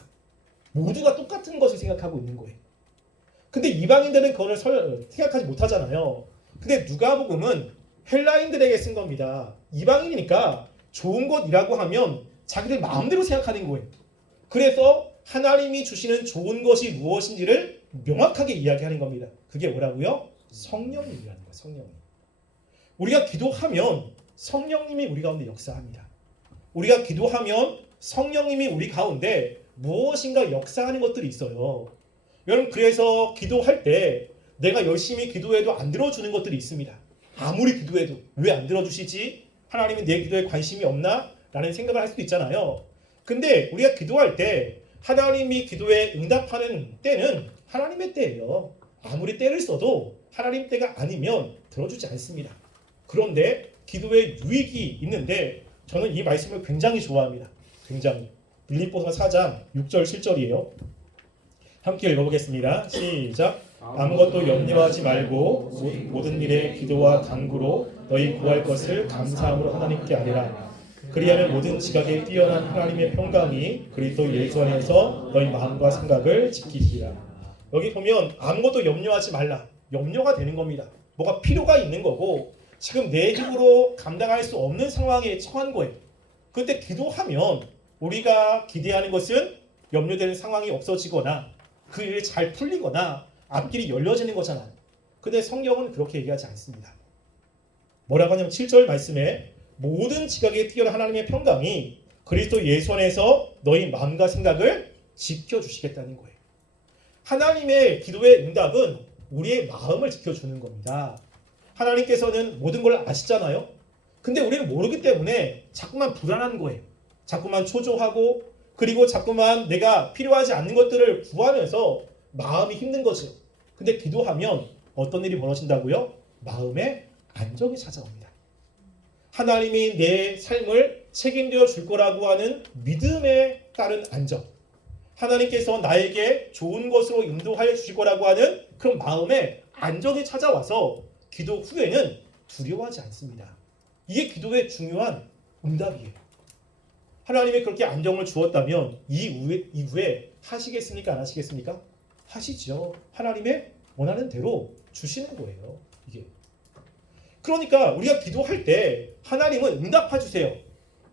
모두가 똑같은 것을 생각하고 있는 거예요. 근데 이방인들은 그걸 생각하지 못하잖아요. 근데 누가복음은 헬라인들에게 쓴 겁니다. 이방인이니까 좋은 것이라고 하면 자기들 마음대로 생각하는 거예요. 그래서 하나님이 주시는 좋은 것이 무엇인지를 명확하게 이야기하는 겁니다. 그게 뭐라고요? 성령님이라는 거예요. 성령님. 우리가 기도하면 성령님이 우리 가운데 역사합니다. 우리가 기도하면 성령님이 우리 가운데 무엇인가 역사하는 것들이 있어요. 여러분 그래서 기도할 때 내가 열심히 기도해도 안 들어주는 것들이 있습니다. 아무리 기도해도 왜 안 들어주시지? 하나님은 내 기도에 관심이 없나? 라는 생각을 할 수도 있잖아요. 근데 우리가 기도할 때 하나님이 기도에 응답하는 때는 하나님의 때예요. 아무리 때를 써도 하나님 때가 아니면 들어주지 않습니다. 그런데 기도에 유익이 있는데 저는 이 말씀을 굉장히 좋아합니다. 굉장히. 빌립보서 4장 6절 7절이에요. 함께 읽어보겠습니다. 시작. 아무것도 염려하지 말고 모든 일에 기도와 간구로 너희 구할 것을 감사함으로 하나님께 아뢰라. 그리하면 모든 지각에 뛰어난 하나님의 평강이 그리스도 예수 안에서 너희 마음과 생각을 지키시리라. 여기 보면 아무것도 염려하지 말라. 염려가 되는 겁니다. 뭐가 필요가 있는 거고 지금 내 힘으로 감당할 수 없는 상황에 처한 거예요. 그때 기도하면 우리가 기대하는 것은 염려되는 상황이 없어지거나 그 일이 잘 풀리거나 앞길이 열려지는 거잖아요. 근데 성경은 그렇게 얘기하지 않습니다. 뭐라고 하냐면 7절 말씀에 모든 지각에 뛰어난 하나님의 평강이 그리스도 예수 안에서 너희 마음과 생각을 지켜주시겠다는 거예요. 하나님의 기도의 응답은 우리의 마음을 지켜주는 겁니다. 하나님께서는 모든 걸 아시잖아요. 근데 우리는 모르기 때문에 자꾸만 불안한 거예요. 자꾸만 초조하고 그리고 자꾸만 내가 필요하지 않는 것들을 구하면서 마음이 힘든 거죠. 근데 기도하면 어떤 일이 벌어진다고요? 마음에 안정이 찾아옵니다. 하나님이 내 삶을 책임져 줄 거라고 하는 믿음에 따른 안정. 하나님께서 나에게 좋은 것으로 인도하여 주실 거라고 하는 그런 마음에 안정이 찾아와서 기도 후에는 두려워하지 않습니다. 이게 기도의 중요한 응답이에요. 하나님이 그렇게 안정을 주었다면 이후에 하시겠습니까? 안 하시겠습니까? 하시죠. 하나님의 원하는 대로 주시는 거예요. 이게. 그러니까 우리가 기도할 때 하나님은 응답해 주세요.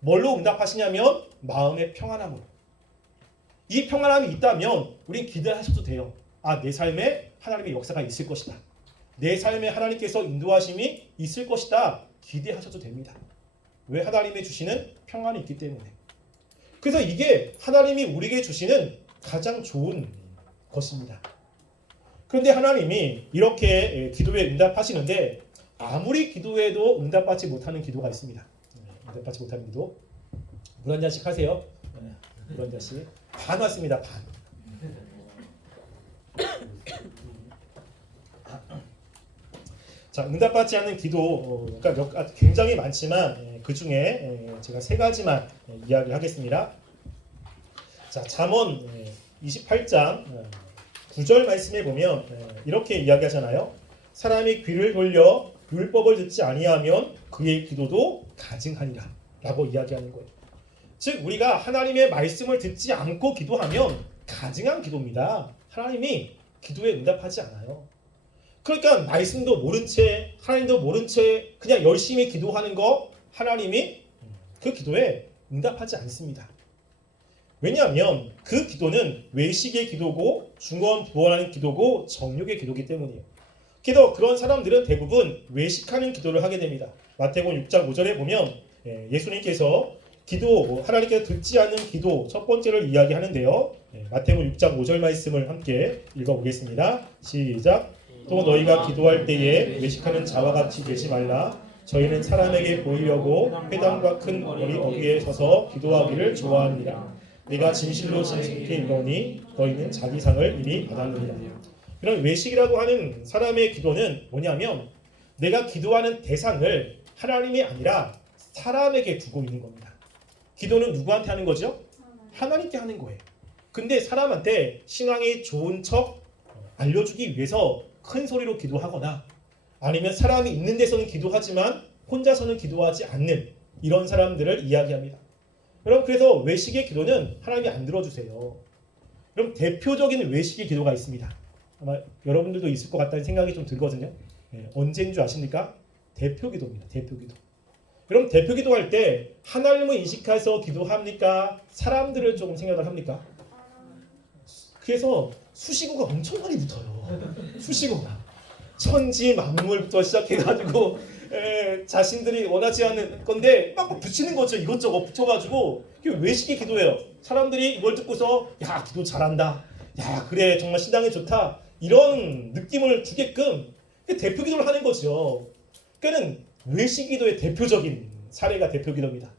뭘로 응답하시냐면 마음의 평안함으로. 이 평안함이 있다면 우린 기대하셔도 돼요. 아, 내 삶에 하나님의 역사가 있을 것이다. 내 삶에 하나님께서 인도하심이 있을 것이다. 기대하셔도 됩니다. 왜? 하나님이 주시는 평안이 있기 때문에. 그래서 이게 하나님이 우리에게 주시는 가장 좋은 것입니다. 그런데 하나님이 이렇게 기도에 응답하시는데 아무리 기도해도 응답받지 못하는 기도가 있습니다. 응답받지 못하는 기도. 물 한 잔씩 하세요. 물 한 잔씩. 반 왔습니다. 반. 자, 응답받지 않는 기도가 굉장히 많지만 그 중에 제가 세 가지만 이야기를 하겠습니다. 자, 잠언 28장 9절 말씀에 보면 이렇게 이야기하잖아요. 사람이 귀를 돌려 율법을 듣지 아니하면 그의 기도도 가증하니라 라고 이야기하는 거예요. 즉 우리가 하나님의 말씀을 듣지 않고 기도하면 가증한 기도입니다. 하나님이 기도에 응답하지 않아요. 그러니까 말씀도 모른 채 하나님도 모른 채 그냥 열심히 기도하는 거 하나님이 그 기도에 응답하지 않습니다. 왜냐하면 그 기도는 외식의 기도고 중언부언하는 기도고 정욕의 기도이기 때문이에요. 그래서 그런 사람들은 대부분 외식하는 기도를 하게 됩니다. 마태복음 6장 5절에 보면 예수님께서 기도, 하나님께서 듣지 않는 기도 첫 번째를 이야기하는데요. 마태복음 6장 5절 말씀을 함께 읽어보겠습니다. 시작. 또 너희가 기도할 때에 외식하는 자와 같이 되지 말라. 저희는 사람에게 보이려고 회당과 큰 어귀에 서서 기도하기를 좋아합니다. 네가 진실로 진실케 이르노니 너희는 자기 상을 이미 받았느니라. 이런 외식이라고 하는 사람의 기도는 뭐냐면 내가 기도하는 대상을 하나님이 아니라 사람에게 두고 있는 겁니다. 기도는 누구한테 하는 거죠? 하나님께 하는 거예요. 근데 사람한테 신앙이 좋은 척 알려주기 위해서 큰 소리로 기도하거나 아니면 사람이 있는 데서는 기도하지만 혼자서는 기도하지 않는 이런 사람들을 이야기합니다. 여러분 그래서 외식의 기도는 하나님이 안 들어주세요. 그럼 대표적인 외식의 기도가 있습니다. 아마 여러분들도 있을 것 같다는 생각이 좀 들거든요. 언제인 줄 아십니까? 대표기도입니다. 대표기도. 여러분 대표기도 할 때 하나님을 인식해서 기도합니까? 사람들을 조금 생각을 합니까? 그래서 수식어가 엄청 많이 붙어요. 수식어가 천지 만물부터 시작해가지고 자신들이 원하지 않는 건데 막 붙이는 거죠. 이것저것 붙여가지고 외식의 기도예요. 사람들이 이걸 듣고서 야 기도 잘한다. 야 그래 정말 신앙이 좋다. 이런 느낌을 주게끔 대표기도를 하는 거죠. 그러니까는 외식기도의 대표적인 사례가 대표기도입니다.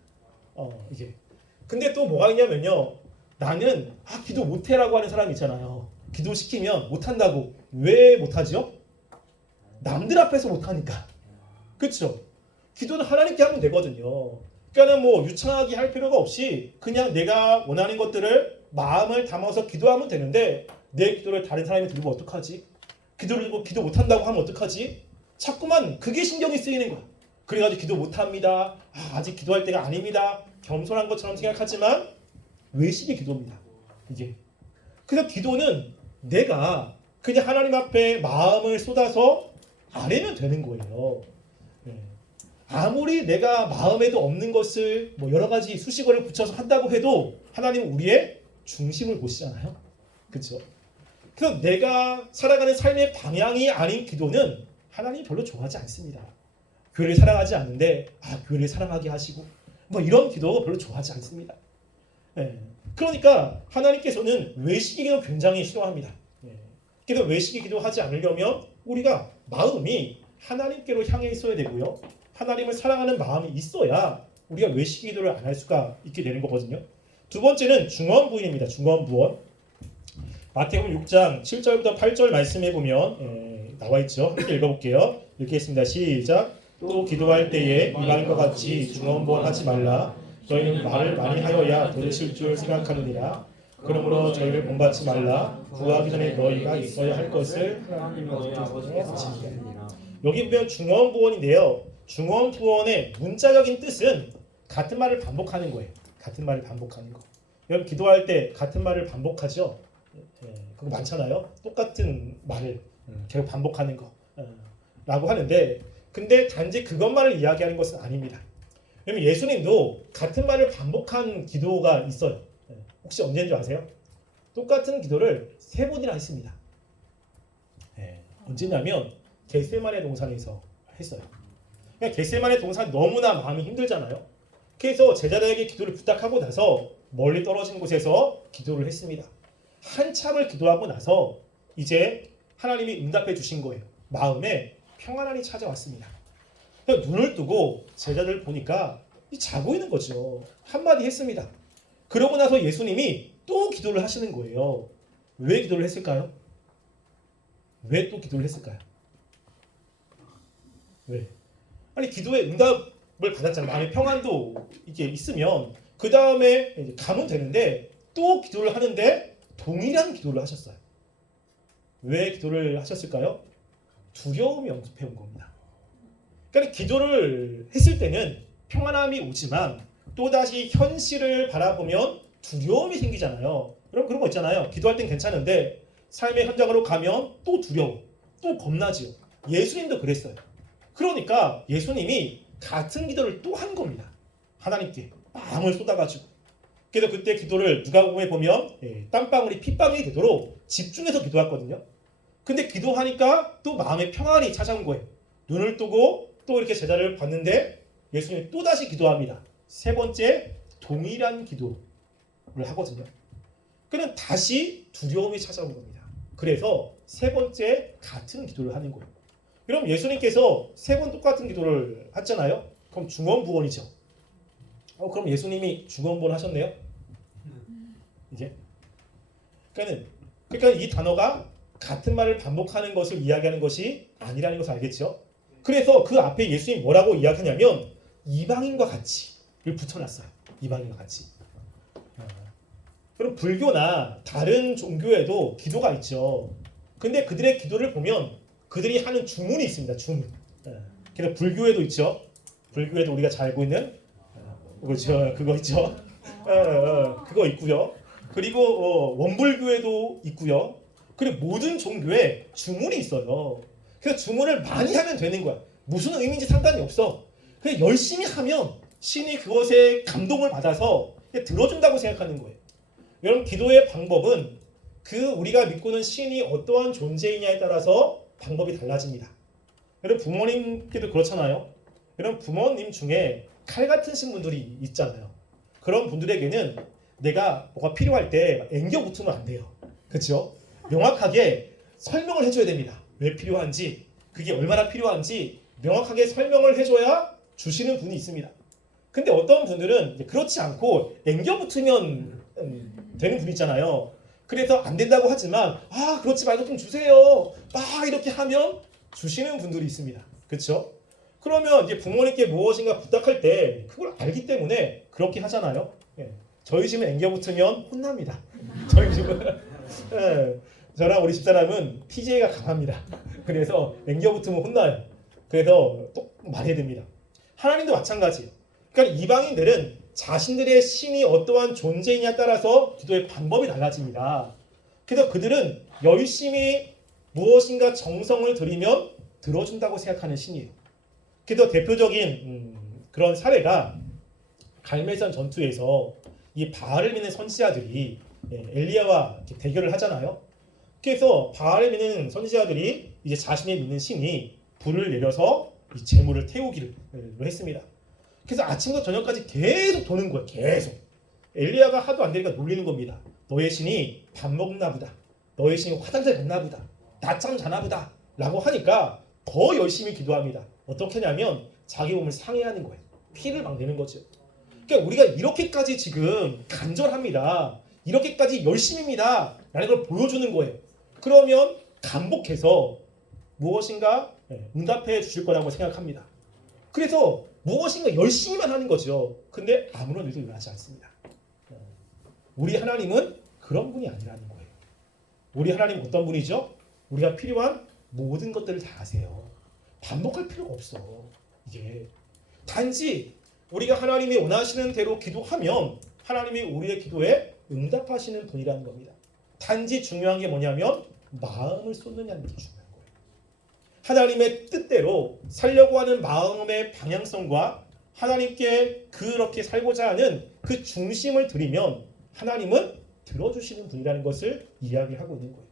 이게. 근데 또 뭐가 있냐면요. 나는 기도 못해라고 하는 사람이 있잖아요. 기도시키면 못한다고. 왜 못하죠? 남들 앞에서 못하니까. 그렇죠? 기도는 하나님께 하면 되거든요. 그러니까는 뭐 유창하게 할 필요가 없이 그냥 내가 원하는 것들을 마음을 담아서 기도하면 되는데 내 기도를 다른 사람이 들으면 어떡하지? 기도 못한다고 하면 어떡하지? 자꾸만 그게 신경이 쓰이는 거야. 그래가지고 기도 못합니다. 아직 기도할 때가 아닙니다. 겸손한 것처럼 생각하지만 외식의 기도입니다. 이게. 그래서 기도는 내가 그냥 하나님 앞에 마음을 쏟아서 아뢰면 되는 거예요. 네. 아무리 내가 마음에도 없는 것을 뭐 여러 가지 수식어를 붙여서 한다고 해도 하나님은 우리의 중심을 보시잖아요. 그렇죠? 그래서 내가 살아가는 삶의 방향이 아닌 기도는 하나님이 별로 좋아하지 않습니다. 교회를 사랑하지 않는데 교회를 사랑하게 하시고 뭐 이런 기도 별로 좋아하지 않습니다. 네. 그러니까 하나님께서는 외식의 기도 굉장히 싫어합니다. 네. 그래서 외식의 기도하지 않으려면 우리가 마음이 하나님께로 향해 있어야 되고요. 하나님을 사랑하는 마음이 있어야 우리가 외식의 기도를 안 할 수가 있게 되는 거거든요. 두 번째는 중언부인입니다. 중언부언. 마태복음 6장 7절부터 8절 말씀해 보면 나와 있죠. 함께 읽어볼게요. 읽겠습니다. 시작. 또 기도할 때에 이방인과 같이 중언부언하지 말라. 저희는 말을 많이 하여야 들으실 줄 생각하느니라. 그러므로 저희를 본받지 말라. 구하기 전에 너희가 있어야 할 것을 하나님께서 지시하느니라. 여기 보면 중언부언인데요. 중언부언의 문자적인 뜻은 같은 말을 반복하는 거예요. 같은 말을 반복하는 거. 여러분 기도할 때 같은 말을 반복하죠. 그거 많잖아요. 똑같은 말을 계속 반복하는 거 라고 하는데 근데 단지 그것만을 이야기하는 것은 아닙니다. 왜냐면 예수님도 같은 말을 반복한 기도가 있어요. 혹시 언제인 줄 아세요? 똑같은 기도를 3번이나 했습니다. 언제냐면 겟세마네 동산에서 했어요. 겟세마네 동산 너무나 마음이 힘들잖아요. 그래서 제자들에게 기도를 부탁하고 나서 멀리 떨어진 곳에서 기도를 했습니다. 한참을 기도하고 나서 이제 하나님이 응답해 주신 거예요. 마음에 평안함이 찾아왔습니다. 눈을 뜨고 제자들 보니까 자고 있는 거죠. 한마디 했습니다. 그러고 나서 예수님이 또 기도를 하시는 거예요. 왜 기도를 했을까요? 왜 또 기도를 했을까요? 왜? 아니 기도에 응답을 받았잖아요. 마음의 평안도 이게 있으면 그 다음에 가면 되는데 또 기도를 하는데 동일한 기도를 하셨어요. 왜 기도를 하셨을까요? 두려움이 영접해 온 겁니다. 그러니까 기도를 했을 때는 평안함이 오지만 또다시 현실을 바라보면 두려움이 생기잖아요. 여러분 그런 거 있잖아요. 기도할 땐 괜찮은데 삶의 현장으로 가면 또 두려워, 또 겁나지요. 예수님도 그랬어요. 그러니까 예수님이 같은 기도를 또 한 겁니다. 하나님께 마음을 쏟아가지고. 그래서 그때 기도를 누가복음에 보면 땀방울이 핏방울이 되도록 집중해서 기도했거든요. 근데 기도하니까 또 마음의 평안이 찾아온 거예요. 눈을 뜨고 또 이렇게 제자를 봤는데 예수님이 또다시 기도합니다. 3번째 동일한 기도를 하거든요. 그는 다시 두려움이 찾아온 겁니다. 그래서 3번째 같은 기도를 하는 거예요. 그럼 예수님께서 3번 똑같은 기도를 했잖아요. 그럼 중언부언이죠. 그럼 예수님이 중언부언 하셨네요. 이게 그러니까 이 단어가 같은 말을 반복하는 것을 이야기하는 것이 아니라는 것을 알겠죠. 그래서 그 앞에 예수님이 뭐라고 이야기하냐면 이방인과 같이를 붙여놨어요. 이방인과 같이. 그럼 불교나 다른 종교에도 기도가 있죠. 근데 그들의 기도를 보면 그들이 하는 주문이 있습니다. 주문. 그래서 불교에도 있죠. 불교에도 우리가 잘 알고 있는 그렇죠. 그거 있죠. 그거 있고요. 그리고 원불교에도 있고요. 그리고 모든 종교에 주문이 있어요. 그래서 주문을 많이 하면 되는 거야. 무슨 의미인지 상관이 없어. 그냥 열심히 하면 신이 그것에 감동을 받아서 들어준다고 생각하는 거예요. 여러분 기도의 방법은 우리가 믿고는 신이 어떠한 존재이냐에 따라서 방법이 달라집니다. 여러분 부모님께도 그렇잖아요. 여러분 부모님 중에 칼 같은 신분들이 있잖아요. 그런 분들에게는 내가 뭐가 필요할 때 앵겨 붙으면 안 돼요. 그렇죠? 명확하게 설명을 해줘야 됩니다. 왜 필요한지, 그게 얼마나 필요한지 명확하게 설명을 해줘야 주시는 분이 있습니다. 근데 어떤 분들은 그렇지 않고 앵겨 붙으면 되는 분 있잖아요. 그래서 안 된다고 하지만 그렇지 말고 좀 주세요. 막 이렇게 하면 주시는 분들이 있습니다. 그렇죠? 그러면 이제 부모님께 무엇인가 부탁할 때 그걸 알기 때문에 그렇게 하잖아요. 예. 저희 집은 앵겨 붙으면 혼납니다. 저희 집은 예. 저랑 우리 집사람은 TJ가 강합니다. 그래서 앵겨 붙으면 혼나요. 그래서 또 말해야 됩니다. 하나님도 마찬가지예요. 그러니까 이방인들은 자신들의 신이 어떠한 존재이냐에 따라서 기도의 방법이 달라집니다. 그래서 그들은 열심히 무엇인가 정성을 들이면 들어준다고 생각하는 신이에요. 그래서 대표적인 그런 사례가 갈멜산 전투에서 이 바알을 믿는 선지자들이 엘리야와 대결을 하잖아요. 그래서 바알을 믿는 선지자들이 이제 자신이 믿는 신이 불을 내려서 이 재물을 태우기를 했습니다. 그래서 아침부터 저녁까지 계속 도는 거예요. 계속. 엘리야가 하도 안 되니까 놀리는 겁니다. 너의 신이 밥 먹나 보다. 너의 신이 화장실 갔나 보다. 낮잠 자나 보다. 라고 하니까 더 열심히 기도합니다. 어떻게 하냐면 자기 몸을 상해하는 거예요. 피를 막 내는 거죠. 그러니까 우리가 이렇게까지 지금 간절합니다. 이렇게까지 열심입니다. 라는 걸 보여주는 거예요. 그러면 반복해서 무엇인가 응답해 주실 거라고 생각합니다. 그래서 무엇인가 열심히만 하는 거죠. 근데 아무런 일도 일어나지 않습니다. 우리 하나님은 그런 분이 아니라는 거예요. 우리 하나님은 어떤 분이죠? 우리가 필요한 모든 것들을 다 아세요. 반복할 필요가 없어. 이게 단지 우리가 하나님이 원하시는 대로 기도하면 하나님이 우리의 기도에 응답하시는 분이라는 겁니다. 단지 중요한 게 뭐냐면 마음을 쏟느냐는 게 중요한 거예요. 하나님의 뜻대로 살려고 하는 마음의 방향성과 하나님께 그렇게 살고자 하는 그 중심을 드리면 하나님은 들어주시는 분이라는 것을 이야기하고 있는 거예요.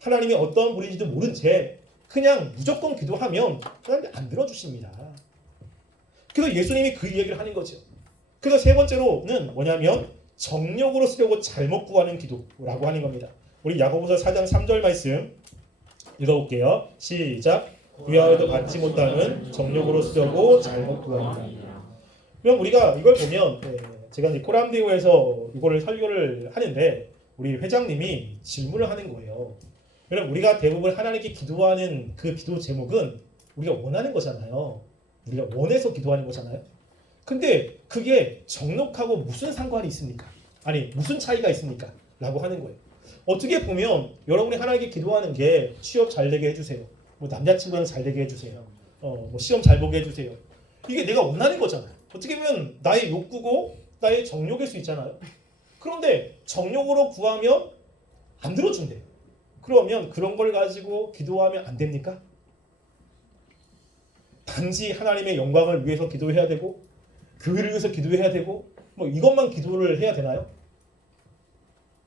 하나님이 어떤 분인지도 모른 채 그냥 무조건 기도하면 하나님이 안 들어주십니다. 그래서 예수님이 그 이야기를 하는 거죠. 그래서 세 번째로는 뭐냐면 정력으로 쓰려고 잘못 구하는 기도라고 하는 겁니다. 우리 야고보서 4장 3절 말씀 읽어볼게요. 시작. 구하여도 받지 못하는 정력으로 쓰려고 잘못 구합니다. 그럼 우리가 이걸 보면 제가 이제 코람디오에서 이거를 설교를 하는데 우리 회장님이 질문을 하는 거예요. 왜냐면 우리가 대부분 하나님께 기도하는 그 기도 제목은 우리가 원하는 거잖아요. 우리가 원해서 기도하는 거잖아요. 근데 그게 정력하고 무슨 상관이 있습니까? 아니 무슨 차이가 있습니까? 라고 하는 거예요. 어떻게 보면 여러분이 하나님께 기도하는 게 취업 잘 되게 해주세요. 뭐 남자친구랑 잘 되게 해주세요. 뭐 시험 잘 보게 해주세요. 이게 내가 원하는 거잖아요. 어떻게 보면 나의 욕구고 나의 정욕일 수 있잖아요. 그런데 정욕으로 구하면 안 들어준대요. 그러면 그런 걸 가지고 기도하면 안 됩니까? 단지 하나님의 영광을 위해서 기도해야 되고 교회를 위해서 기도해야 되고 뭐 이것만 기도를 해야 되나요?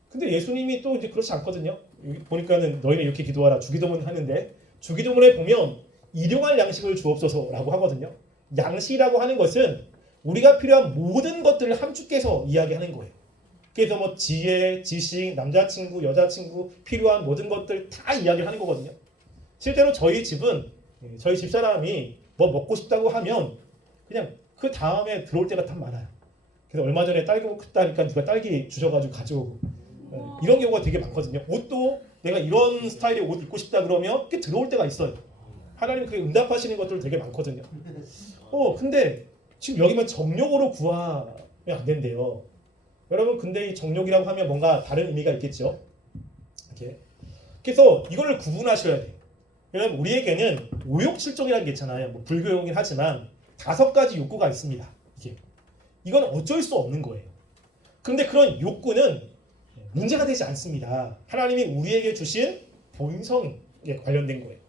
근데 예수님이 또 이제 그렇지 않거든요. 여기 보니까는 너희는 이렇게 기도하라 주기도문 하는데 주기도문에 보면 일용할 양식을 주옵소서라고 하거든요. 양식이라고 하는 것은 우리가 필요한 모든 것들을 함축해서 이야기하는 거예요. 그래서 뭐 지혜, 지식, 남자친구, 여자친구 필요한 모든 것들 다 이야기하는 거거든요. 실제로 저희 집은 저희 집사람이 뭐 먹고 싶다고 하면 그냥 그 다음에 들어올 때가 참 많아요. 그래서 얼마 전에 딸기 먹고 싶다니까 누가 딸기 주셔가지고 가져오고 이런 경우가 되게 많거든요. 옷도 내가 이런 스타일의 옷 입고 싶다 그러면 꽤 들어올 때가 있어요. 하나님 그게 응답하시는 것들 되게 많거든요. 근데 지금 여기만 정욕으로 구하면 안 된대요. 여러분 근데 이 정욕이라고 하면 뭔가 다른 의미가 있겠죠. 이렇게. 그래서 이거를 구분하셔야 돼요. 왜냐면 우리에게는 오욕칠정이라는 게 있잖아요. 뭐 불교용이긴 하지만 5가지 욕구가 있습니다. 이건 어쩔 수 없는 거예요. 그런데 그런 욕구는 문제가 되지 않습니다. 하나님이 우리에게 주신 본성에 관련된 거예요.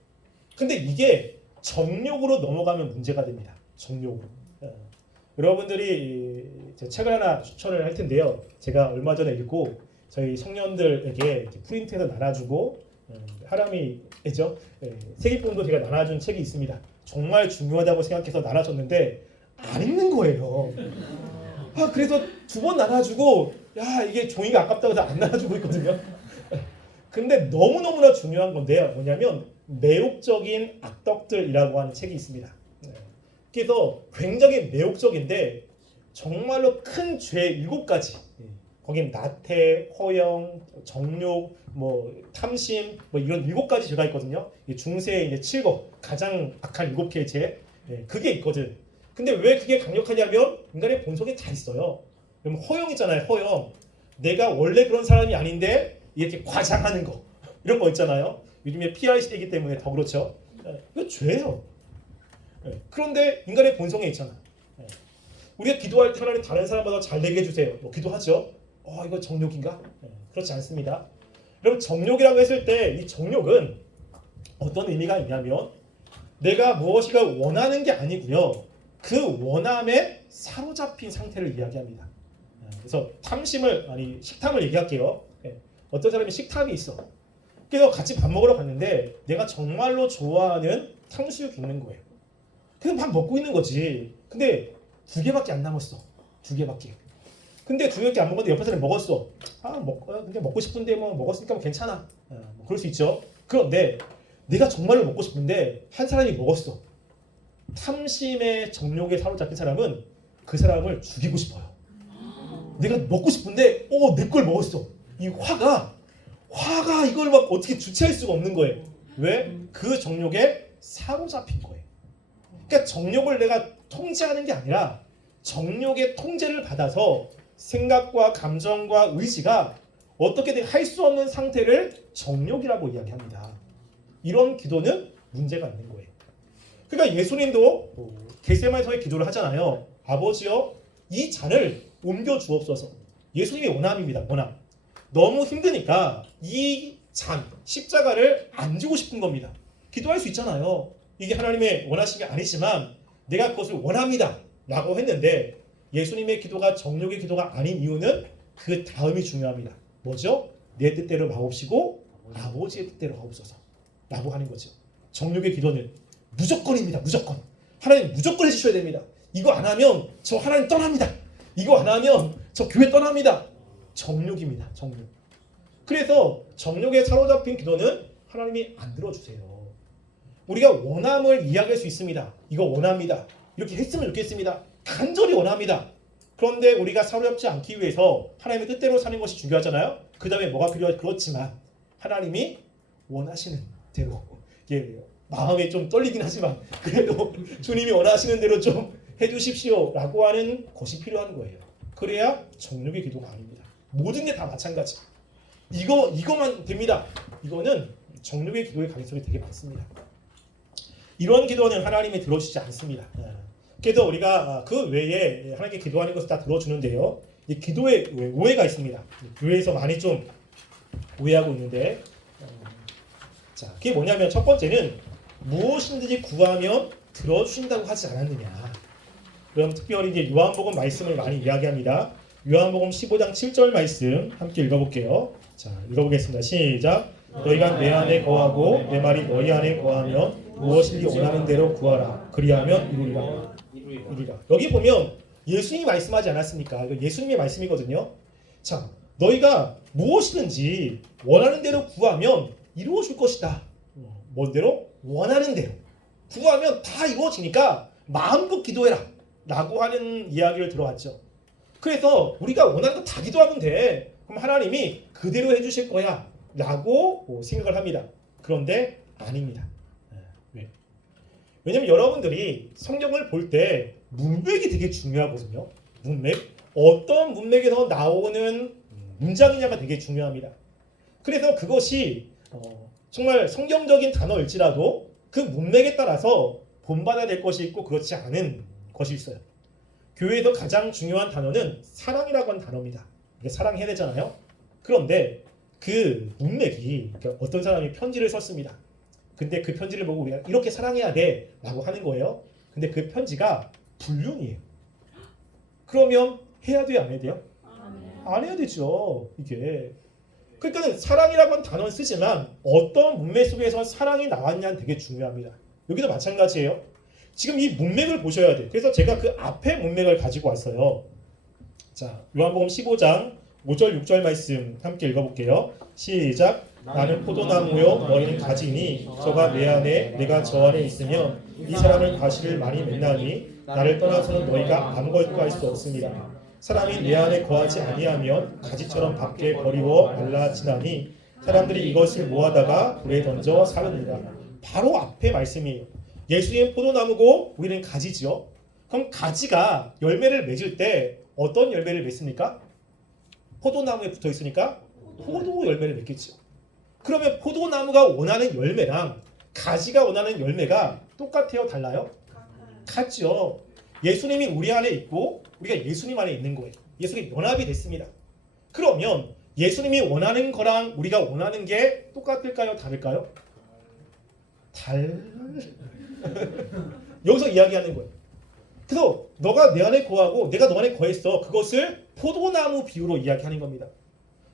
근데 이게 정욕으로 넘어가면 문제가 됩니다. 정욕으로. 여러분들이 책을 하나 추천을 할 텐데요. 제가 얼마 전에 읽고 저희 청년들에게 프린트해서 나눠주고 하람이죠. 세기본도 제가 나눠준 책이 있습니다. 정말 중요하다고 생각해서 나눠줬는데 안 읽는 거예요. 그래서 2번 나눠주고 이게 종이가 아깝다고 해서 안 나눠주고 있거든요. 근데 너무너무나 중요한 건데요. 뭐냐면 매혹적인 악덕들이라고 하는 책이 있습니다. 그래서 굉장히 매혹적인데 정말로 큰 죄 7가지 거긴 나태, 허영, 정욕, 뭐 탐심, 뭐 이런 7가지 죄가 있거든요. 이 중세 이제 7거 가장 악한 7개의 죄, 그게 있거든. 근데 왜 그게 강력하냐면 인간의 본성에 다 있어요. 그럼 허영 있잖아요. 허영. 내가 원래 그런 사람이 아닌데 이렇게 과장하는 거 이런 거 있잖아요. 요즘에 PR 시대이기 때문에 더 그렇죠. 이거 죄예요. 그런데 인간의 본성에 있잖아. 우리가 기도할 때 하나님 다른 사람보다 잘 되게 해주세요. 뭐 기도하죠. 이거 정욕인가? 그렇지 않습니다. 여러분 정욕이라고 했을 때 이 정욕은 어떤 의미가 있냐면 내가 무엇이가 원하는 게 아니고요. 그 원함에 사로잡힌 상태를 이야기합니다. 그래서 식탐을 얘기할게요. 어떤 사람이 식탐이 있어. 그래서 같이 밥 먹으러 갔는데 내가 정말로 좋아하는 탕수육이 있는 거예요. 그냥 밥 먹고 있는 거지. 근데 2개밖에 안 남았어. 2개밖에. 근데 2개밖에 안 먹었는데 옆에 사람이 먹었어. 근데 먹고 싶은데 뭐 먹었으니까 뭐 괜찮아. 뭐 그럴 수 있죠. 그런데 내가 정말로 먹고 싶은데 한 사람이 먹었어. 탐심의 정욕에 사로잡힌 사람은 그 사람을 죽이고 싶어요. 내가 먹고 싶은데 내 걸 먹었어. 이 화가 이걸 막 어떻게 주체할 수가 없는 거예요. 왜? 그 정욕에 사로잡힌 거예요. 그러니까 정욕을 내가 통제하는 게 아니라 정욕의 통제를 받아서 생각과 감정과 의지가 어떻게든 할 수 없는 상태를 정욕이라고 이야기합니다. 이런 기도는 문제가 있는 거예요. 그러니까 예수님도 겟세마네에서의 기도를 하잖아요. 아버지여 이 잔을 옮겨 주옵소서. 예수님의 원함입니다. 원함. 너무 힘드니까 이 잔, 십자가를 안 주고 싶은 겁니다. 기도할 수 있잖아요. 이게 하나님의 원하신 게 아니지만 내가 그것을 원합니다 라고 했는데 예수님의 기도가 정욕의 기도가 아닌 이유는 그 다음이 중요합니다. 뭐죠? 내 뜻대로 마옵시고 아버지의 뜻대로 하옵소서 라고 하는 거죠. 정욕의 기도는 무조건입니다. 무조건. 하나님 무조건 해주셔야 됩니다. 이거 안 하면 저 하나님 떠납니다. 이거 안 하면 저 교회 떠납니다. 정욕입니다. 정욕. 그래서 정욕에 사로잡힌 기도는 하나님이 안 들어주세요. 우리가 원함을 이야기할 수 있습니다. 이거 원합니다. 이렇게 했으면 좋겠습니다. 간절히 원합니다. 그런데 우리가 사로잡지 않기 위해서 하나님의 뜻대로 사는 것이 중요하잖아요. 그 다음에 뭐가 필요하지? 그렇지만 하나님이 원하시는 대로 마음이 좀 떨리긴 하지만 그래도 주님이 원하시는 대로 좀 해주십시오 라고 하는 것이 필요한 거예요. 그래야 정욕의 기도가 아닙니다. 모든 게 다 마찬가지. 이거만 됩니다. 이거는 정욕의 기도의 가능성이 되게 많습니다. 이런 기도는 하나님이 들어주지 않습니다. 그래서 우리가 그 외에 하나님께 기도하는 것을 다 들어주는데요. 이 기도에 오해가 있습니다. 교회에서 많이 좀 오해하고 있는데 자, 그게 뭐냐면 첫 번째는 무엇이든지 구하면 들어주신다고 하지 않았느냐. 그럼 특별히 이제 요한복음 말씀을 많이 이야기합니다. 요한복음 15장 7절 말씀 함께 읽어볼게요. 자, 읽어보겠습니다. 시작. 너희가 내 안에 거하고 내 말이 너희 안에 거하면 무엇이든지 원하는 대로 구하라. 그리하면 이루리라. 여기 보면 예수님이 말씀하지 않았습니까? 이거 예수님의 말씀이거든요. 자, 너희가 무엇이든지 원하는 대로 구하면 이루어질 것이다. 뭔대로? 원하는 대로. 구하면 다 이루어지니까 마음껏 기도해라. 라고 하는 이야기를 들어왔죠. 그래서 우리가 원하는 거 다 기도하면 돼. 그럼 하나님이 그대로 해주실 거야. 라고 생각을 합니다. 그런데 아닙니다. 왜? 왜냐면 여러분들이 성경을 볼 때 문맥이 되게 중요하거든요. 문맥. 어떤 문맥에서 나오는 문장이냐가 되게 중요합니다. 그래서 그것이 정말 성경적인 단어일지라도 그 문맥에 따라서 본받아야 될 것이 있고 그렇지 않은 것이 있어요. 교회에서 가장 중요한 단어는 사랑이라고 하는 단어입니다. 이게 사랑해야 되잖아요. 그런데 그 문맥이 그러니까 어떤 사람이 편지를 썼습니다. 근데 그 편지를 보고 우리가 이렇게 사랑해야 돼 라고 하는 거예요. 근데 그 편지가 불륜이에요. 그러면 해야 돼요? 안 해야 돼요? 안 해야 되죠. 이게. 그러니까 사랑이라고 하는 단어는 쓰지만 어떤 문맥 속에서 사랑이 나왔냐는 되게 중요합니다. 여기도 마찬가지예요. 지금 이 문맥을 보셔야 돼요. 그래서 제가 그 앞에 문맥을 가지고 왔어요. 자, 요한복음 15장 5절 6절 말씀 함께 읽어볼게요. 시작. 나는 포도나무요 너희는 가지니 저가 내 안에 내가 저 안에 있으면 이 사람은 과실을 많이 맺나니 나를 떠나서는 너희가 아무것도 할 수 없습니다. 사람이 내 안에 거하지 아니하면 가지처럼 밖에 버리워 말라지나니 사람들이 이것을 모아다가 불에 던져 사릅니다. 바로 앞에 말씀이에요. 예수님은 포도나무고 우리는 가지죠. 그럼 가지가 열매를 맺을 때 어떤 열매를 맺습니까? 포도나무에 붙어 있으니까 포도 열매를 맺겠죠. 그러면 포도나무가 원하는 열매랑 가지가 원하는 열매가 똑같아요? 달라요? 같죠. 예수님이 우리 안에 있고 우리가 예수님 안에 있는 거예요. 예수님이 연합이 됐습니다. 그러면 예수님이 원하는 거랑 우리가 원하는 게 똑같을까요? 다를까요? 여기서 이야기하는 거예요. 그래서 너가 내 안에 거하고 내가 너 안에 거했어. 그것을 포도나무 비유로 이야기하는 겁니다.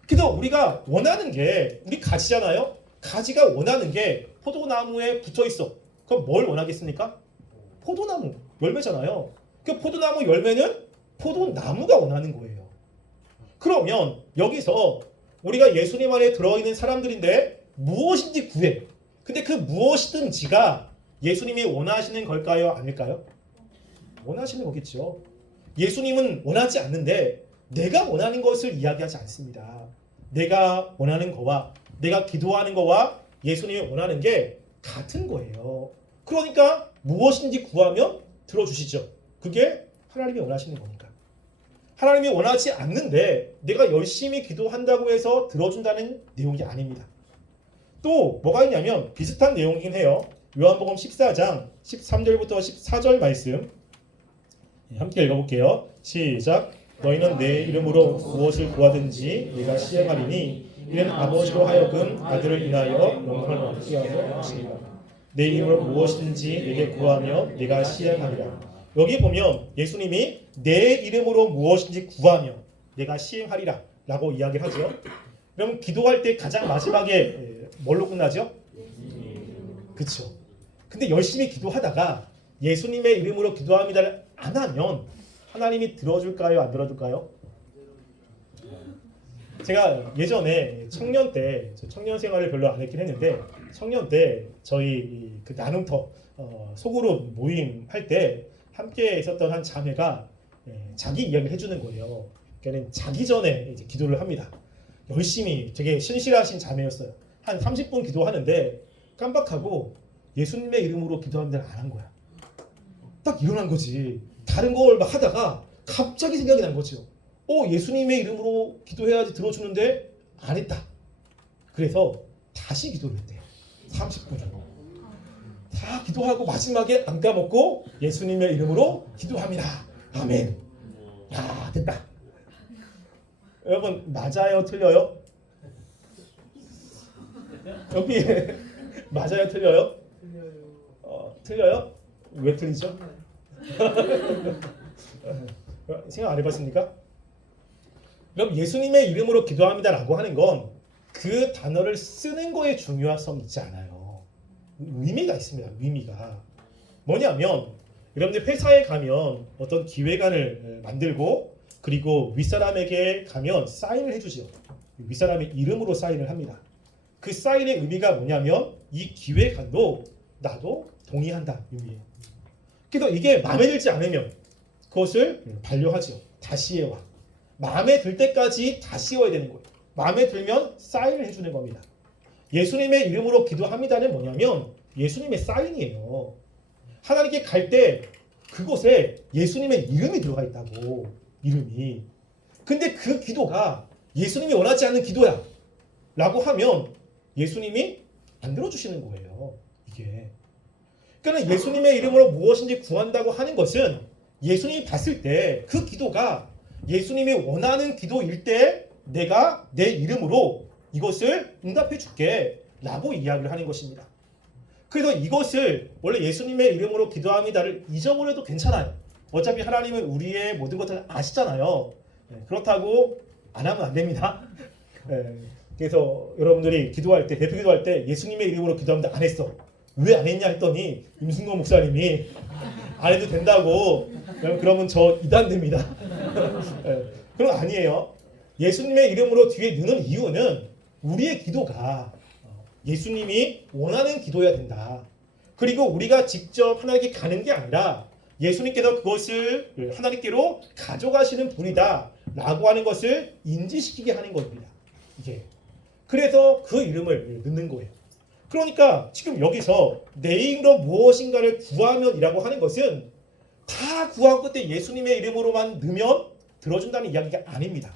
그래서 우리가 원하는 게 우리 가지잖아요. 가지가 원하는 게 포도나무에 붙어 있어. 그럼 뭘 원하겠습니까? 포도나무 열매잖아요. 그 포도나무 열매는 포도나무가 원하는 거예요. 그러면 여기서 우리가 예수님 안에 들어있는 사람들인데 무엇인지 구해. 근데 그 무엇이든지가 예수님이 원하시는 걸까요? 아닐까요? 원하시는 거겠죠. 예수님은 원하지 않는데 내가 원하는 것을 이야기하지 않습니다. 내가 원하는 거와 내가 기도하는 거와 예수님이 원하는 게 같은 거예요. 그러니까 무엇인지 구하면 들어주시죠. 그게 하나님이 원하시는 거니까. 하나님이 원하지 않는데 내가 열심히 기도한다고 해서 들어준다는 내용이 아닙니다. 또 뭐가 있냐면 비슷한 내용이긴 해요. 요한복음 14장 13절부터 14절 말씀 함께 읽어볼게요. 시작. 너희는 내 이름으로 무엇을 구하든지 내가 시행하리니 이는 아버지로 하여금 아들을 인하여 영광을 얻게 하려 하시리라. 내 이름으로 무엇이든지 내게 구하며 내가 시행하리라. 여기 보면 예수님이 내 이름으로 무엇인지 구하며 내가 시행하리라 라고 이야기를 하죠. 그럼 기도할 때 가장 마지막에 뭘로 끝나죠? 그렇죠. 근데 열심히 기도하다가 예수님의 이름으로 기도합니다를 안 하면 하나님이 들어줄까요? 안 들어줄까요? 제가 예전에 청년 때 청년 생활을 별로 안 했긴 했는데 청년 때 저희 그 나눔터 소그룹 모임 할 때 함께 있었던 한 자매가 자기 이야기를 해주는 거예요. 그러니까 자기 전에 이제 기도를 합니다. 열심히 되게 신실하신 자매였어요. 한 30분 기도하는데 깜빡하고 예수님의 이름으로 기도합니다 안 한 거야. 딱 일어난 거지. 다른 걸 막 하다가 갑자기 생각이 난 거죠. 예수님의 이름으로 기도해야지 들어주는데 안 했다. 그래서 다시 기도를 했대요. 30분 정도. 다 기도하고 마지막에 안 까먹고 예수님의 이름으로 기도합니다. 아멘. 야, 됐다. 여러분 맞아요? 틀려요? 여기 맞아요? 틀려요? 틀려요? 왜 틀리죠? 생각 안 해봤습니까? 그럼 예수님의 이름으로 기도합니다라고 하는 건 그 단어를 쓰는 거에 중요성이 있지 않아요. 의미가 있습니다. 의미가 뭐냐면 여러분들 회사에 가면 어떤 기획안을 만들고 그리고 윗사람에게 가면 사인을 해주죠. 윗사람의 이름으로 사인을 합니다. 그 사인의 의미가 뭐냐면 이 기획안도 나도 동의한다 의미예요. 그래서 이게 마음에 들지 않으면 그것을 반려하죠. 다시 해와. 마음에 들 때까지 다시 해야 되는 거예요. 마음에 들면 사인을 해주는 겁니다. 예수님의 이름으로 기도합니다는 뭐냐면 예수님의 사인이에요. 하나님께 갈 때 그곳에 예수님의 이름이 들어가 있다고. 이름이. 근데 그 기도가 예수님이 원하지 않는 기도야 라고 하면 예수님이 안 들어주시는 거예요. 이게. 그러니까 예수님의 이름으로 무엇인지 구한다고 하는 것은 예수님이 봤을 때 그 기도가 예수님이 원하는 기도일 때 내가 내 이름으로 이것을 응답해 줄게 라고 이야기를 하는 것입니다. 그래서 이것을 원래 예수님의 이름으로 기도합니다를 잊어버려도 괜찮아요. 어차피 하나님은 우리의 모든 것을 아시잖아요. 그렇다고 안 하면 안 됩니다. 그래서 여러분들이 기도할 때, 대표 기도할 때 예수님의 이름으로 기도합니다 안 했어. 왜 안 했냐 했더니 임승건 목사님이 안 해도 된다고. 그러면 저 이단됩니다. 그건 아니에요. 예수님의 이름으로 뒤에 넣는 이유는 우리의 기도가 예수님이 원하는 기도여야 된다. 그리고 우리가 직접 하나님께 가는 게 아니라 예수님께서 그것을 하나님께로 가져가시는 분이다 라고 하는 것을 인지시키게 하는 겁니다. 이게. 그래서 그 이름을 넣는 거예요. 그러니까 지금 여기서 내 이름으로 무엇인가를 구하면 이라고 하는 것은 다 구하고 그때 예수님의 이름으로만 넣으면 들어준다는 이야기가 아닙니다.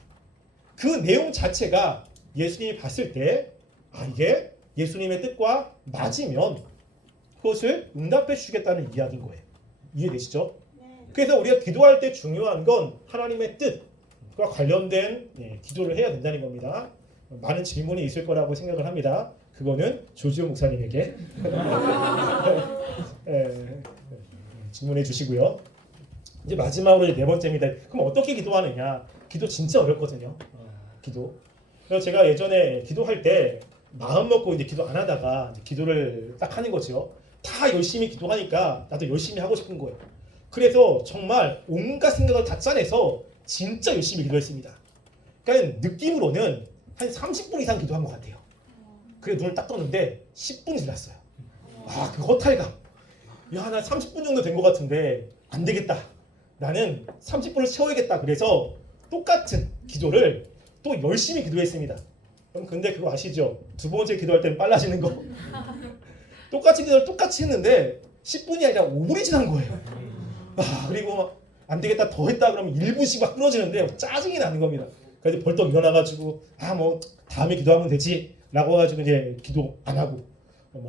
그 내용 자체가 예수님이 봤을 때 이게 예수님의 뜻과 맞으면 그것을 응답해 주겠다는 이야기인 거예요. 이해되시죠? 네. 그래서 우리가 기도할 때 중요한 건 하나님의 뜻과 관련된 기도를 해야 된다는 겁니다. 많은 질문이 있을 거라고 생각을 합니다. 그거는 조지호 목사님에게 질문해 주시고요. 이제 마지막으로 네 번째입니다. 그럼 어떻게 기도하느냐? 기도 진짜 어렵거든요. 기도. 그래서 제가 예전에 기도할 때 마음 먹고 이제 기도 안 하다가 이제 기도를 딱 하는 거죠. 다 열심히 기도하니까 나도 열심히 하고 싶은 거예요. 그래서 정말 온갖 생각을 다 짜내서 진짜 열심히 기도했습니다. 그러니까 느낌으로는 한 30분 이상 기도한 것 같아요. 그래 눈을 딱 떴는데 10분이 지났어요. 그 허탈감. 야, 나 30분 정도 된 것 같은데 안 되겠다. 나는 30분을 채워야겠다. 그래서 똑같은 기도를 또 열심히 기도했습니다. 그럼 근데 그거 아시죠? 두 번째 기도할 때는 빨라지는 거. 똑같이 기도를 똑같이 했는데 10분이 아니라 5분이 지난 거예요. 그리고 안 되겠다 더 했다 그러면 1분씩 막 끊어지는데 짜증이 나는 겁니다. 그래서 벌떡 일어나가지고 뭐 다음에 기도하면 되지 라고 해가지고 이제 기도 안 하고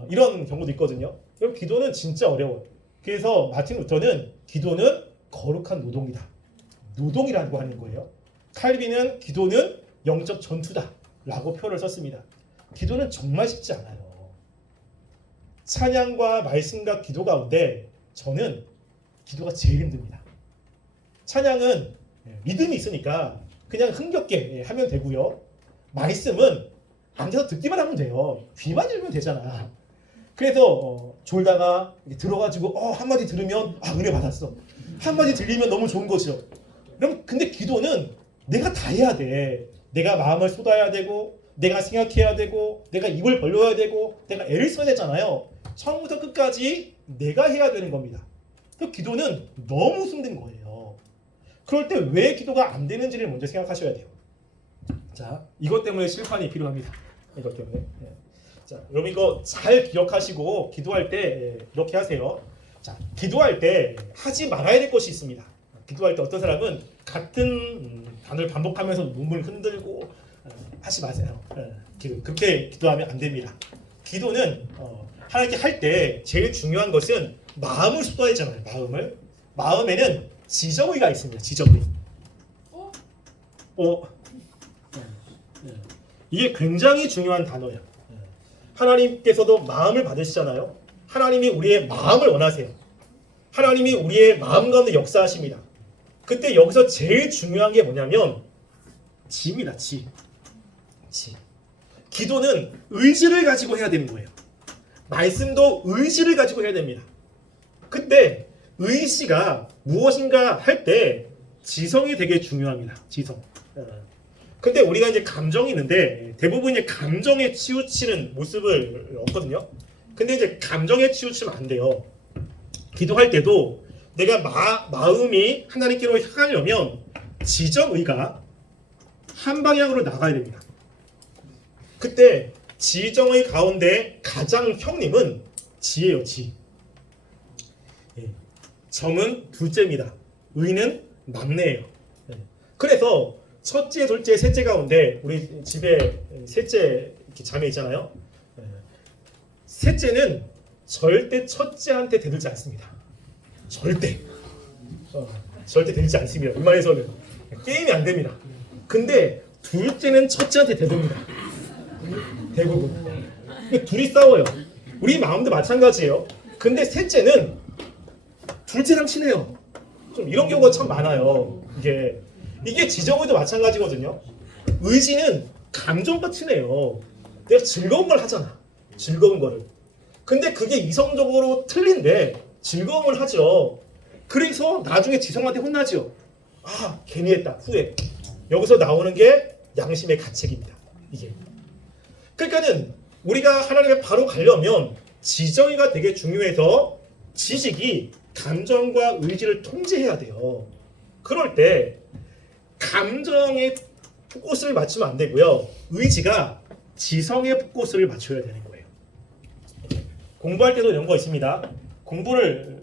이런 경우도 있거든요. 그럼 기도는 진짜 어려워요. 그래서 마틴 루터는 기도는 거룩한 노동이다. 노동이라고 하는 거예요. 칼빈은 기도는 영적 전투다 라고 표현을 썼습니다. 기도는 정말 쉽지 않아요. 찬양과 말씀과 기도 가운데 저는 기도가 제일 힘듭니다. 찬양은 리듬이 있으니까 그냥 흥겹게 하면 되고요. 말씀은 앉아서 듣기만 하면 돼요. 귀만 열면 되잖아. 그래서 졸다가 들어가지고 한마디 들으면 은혜 받았어. 한마디 들리면 너무 좋은 거죠. 그럼 근데 기도는 내가 다 해야 돼. 내가 마음을 쏟아야 되고 내가 생각해야 되고 내가 입을 벌려야 되고 내가 애를 써야 되잖아요. 처음부터 끝까지 내가 해야 되는 겁니다. 그 기도는 너무 힘든 거예요. 그럴 때 왜 기도가 안 되는지를 먼저 생각하셔야 돼요. 자, 이것 때문에 실판이 필요합니다. 이것 때문에. 자, 여러분 이거 잘 기억하시고 기도할 때 이렇게 하세요. 자, 기도할 때 하지 말아야 될 것이 있습니다. 기도할 때 어떤 사람은 같은 단어를 반복하면서 몸을 흔들고 하지 마세요. 그렇게 기도하면 안 됩니다. 기도는 하나님께 할 때 제일 중요한 것은 마음을 쏟아내잖아요. 마음에는 지정의가 있습니다. 지정의. 이게 굉장히 중요한 단어예요. 하나님께서도 마음을 받으시잖아요. 하나님이 우리의 마음을 원하세요. 하나님이 우리의 마음 가운데 역사하십니다. 그때 여기서 제일 중요한 게 뭐냐면 지입니다. 지. 기도는 의지를 가지고 해야 되는 거예요. 말씀도 의지를 가지고 해야 됩니다. 그때 의지가 무엇인가 할 때 지성이 되게 중요합니다. 지성. 근데 우리가 이제 감정이 있는데 대부분 이제 감정에 치우치는 모습을 얻거든요. 근데 이제 감정에 치우치면 안 돼요. 기도할 때도 내가 마음이 하나님께로 향하려면 지정의가 한 방향으로 나가야 됩니다. 그때 지정의 가운데 가장 형님은 지예요. 지. 정은 둘째입니다. 의는 막내예요. 그래서 첫째, 둘째, 셋째 가운데 우리 집에 셋째 자매 있잖아요. 셋째는 절대 첫째한테 대들지 않습니다. 절대 대들지 않습니다. 웬만해서는 게임이 안 됩니다. 근데 둘째는 첫째한테 대듭니다. 대부분. 둘이 싸워요. 우리 마음도 마찬가지예요. 근데 셋째는 둘째랑 친해요. 좀 이런 경우가 참 많아요. 이게 지정의도 마찬가지거든요. 의지는 감정과 친해요. 내가 즐거운 걸 하잖아. 즐거운 거를. 근데 그게 이성적으로 틀린데 즐거움을 하죠. 그래서 나중에 지성한테 혼나죠. 괜히 했다. 후회. 여기서 나오는 게 양심의 가책입니다. 이게. 그러니까는 우리가 하나님께 바로 가려면 지정의가 되게 중요해서 지식이 감정과 의지를 통제해야 돼요. 그럴 때 감정의 포커스를 맞추면 안 되고요. 의지가 지성의 포커스를 맞춰야 되는 거예요. 공부할 때도 이런 거 있습니다. 공부를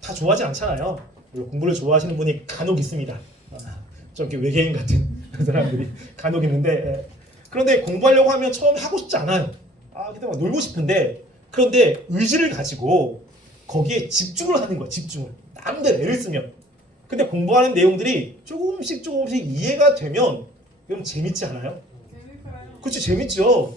다 좋아하지 않잖아요. 공부를 좋아하시는 분이 간혹 있습니다. 좀 이렇게 외계인 같은 사람들이 간혹 있는데, 그런데 공부하려고 하면 처음에 하고 싶지 않아요. 그때 막 놀고 싶은데, 그런데 의지를 가지고 거기에 집중을 하는 거예요. 집중을. 남들 애를 쓰면. 근데 공부하는 내용들이 조금씩 이해가 되면 이건 재밌지 않아요? 재밌어요. 그렇지, 재밌죠.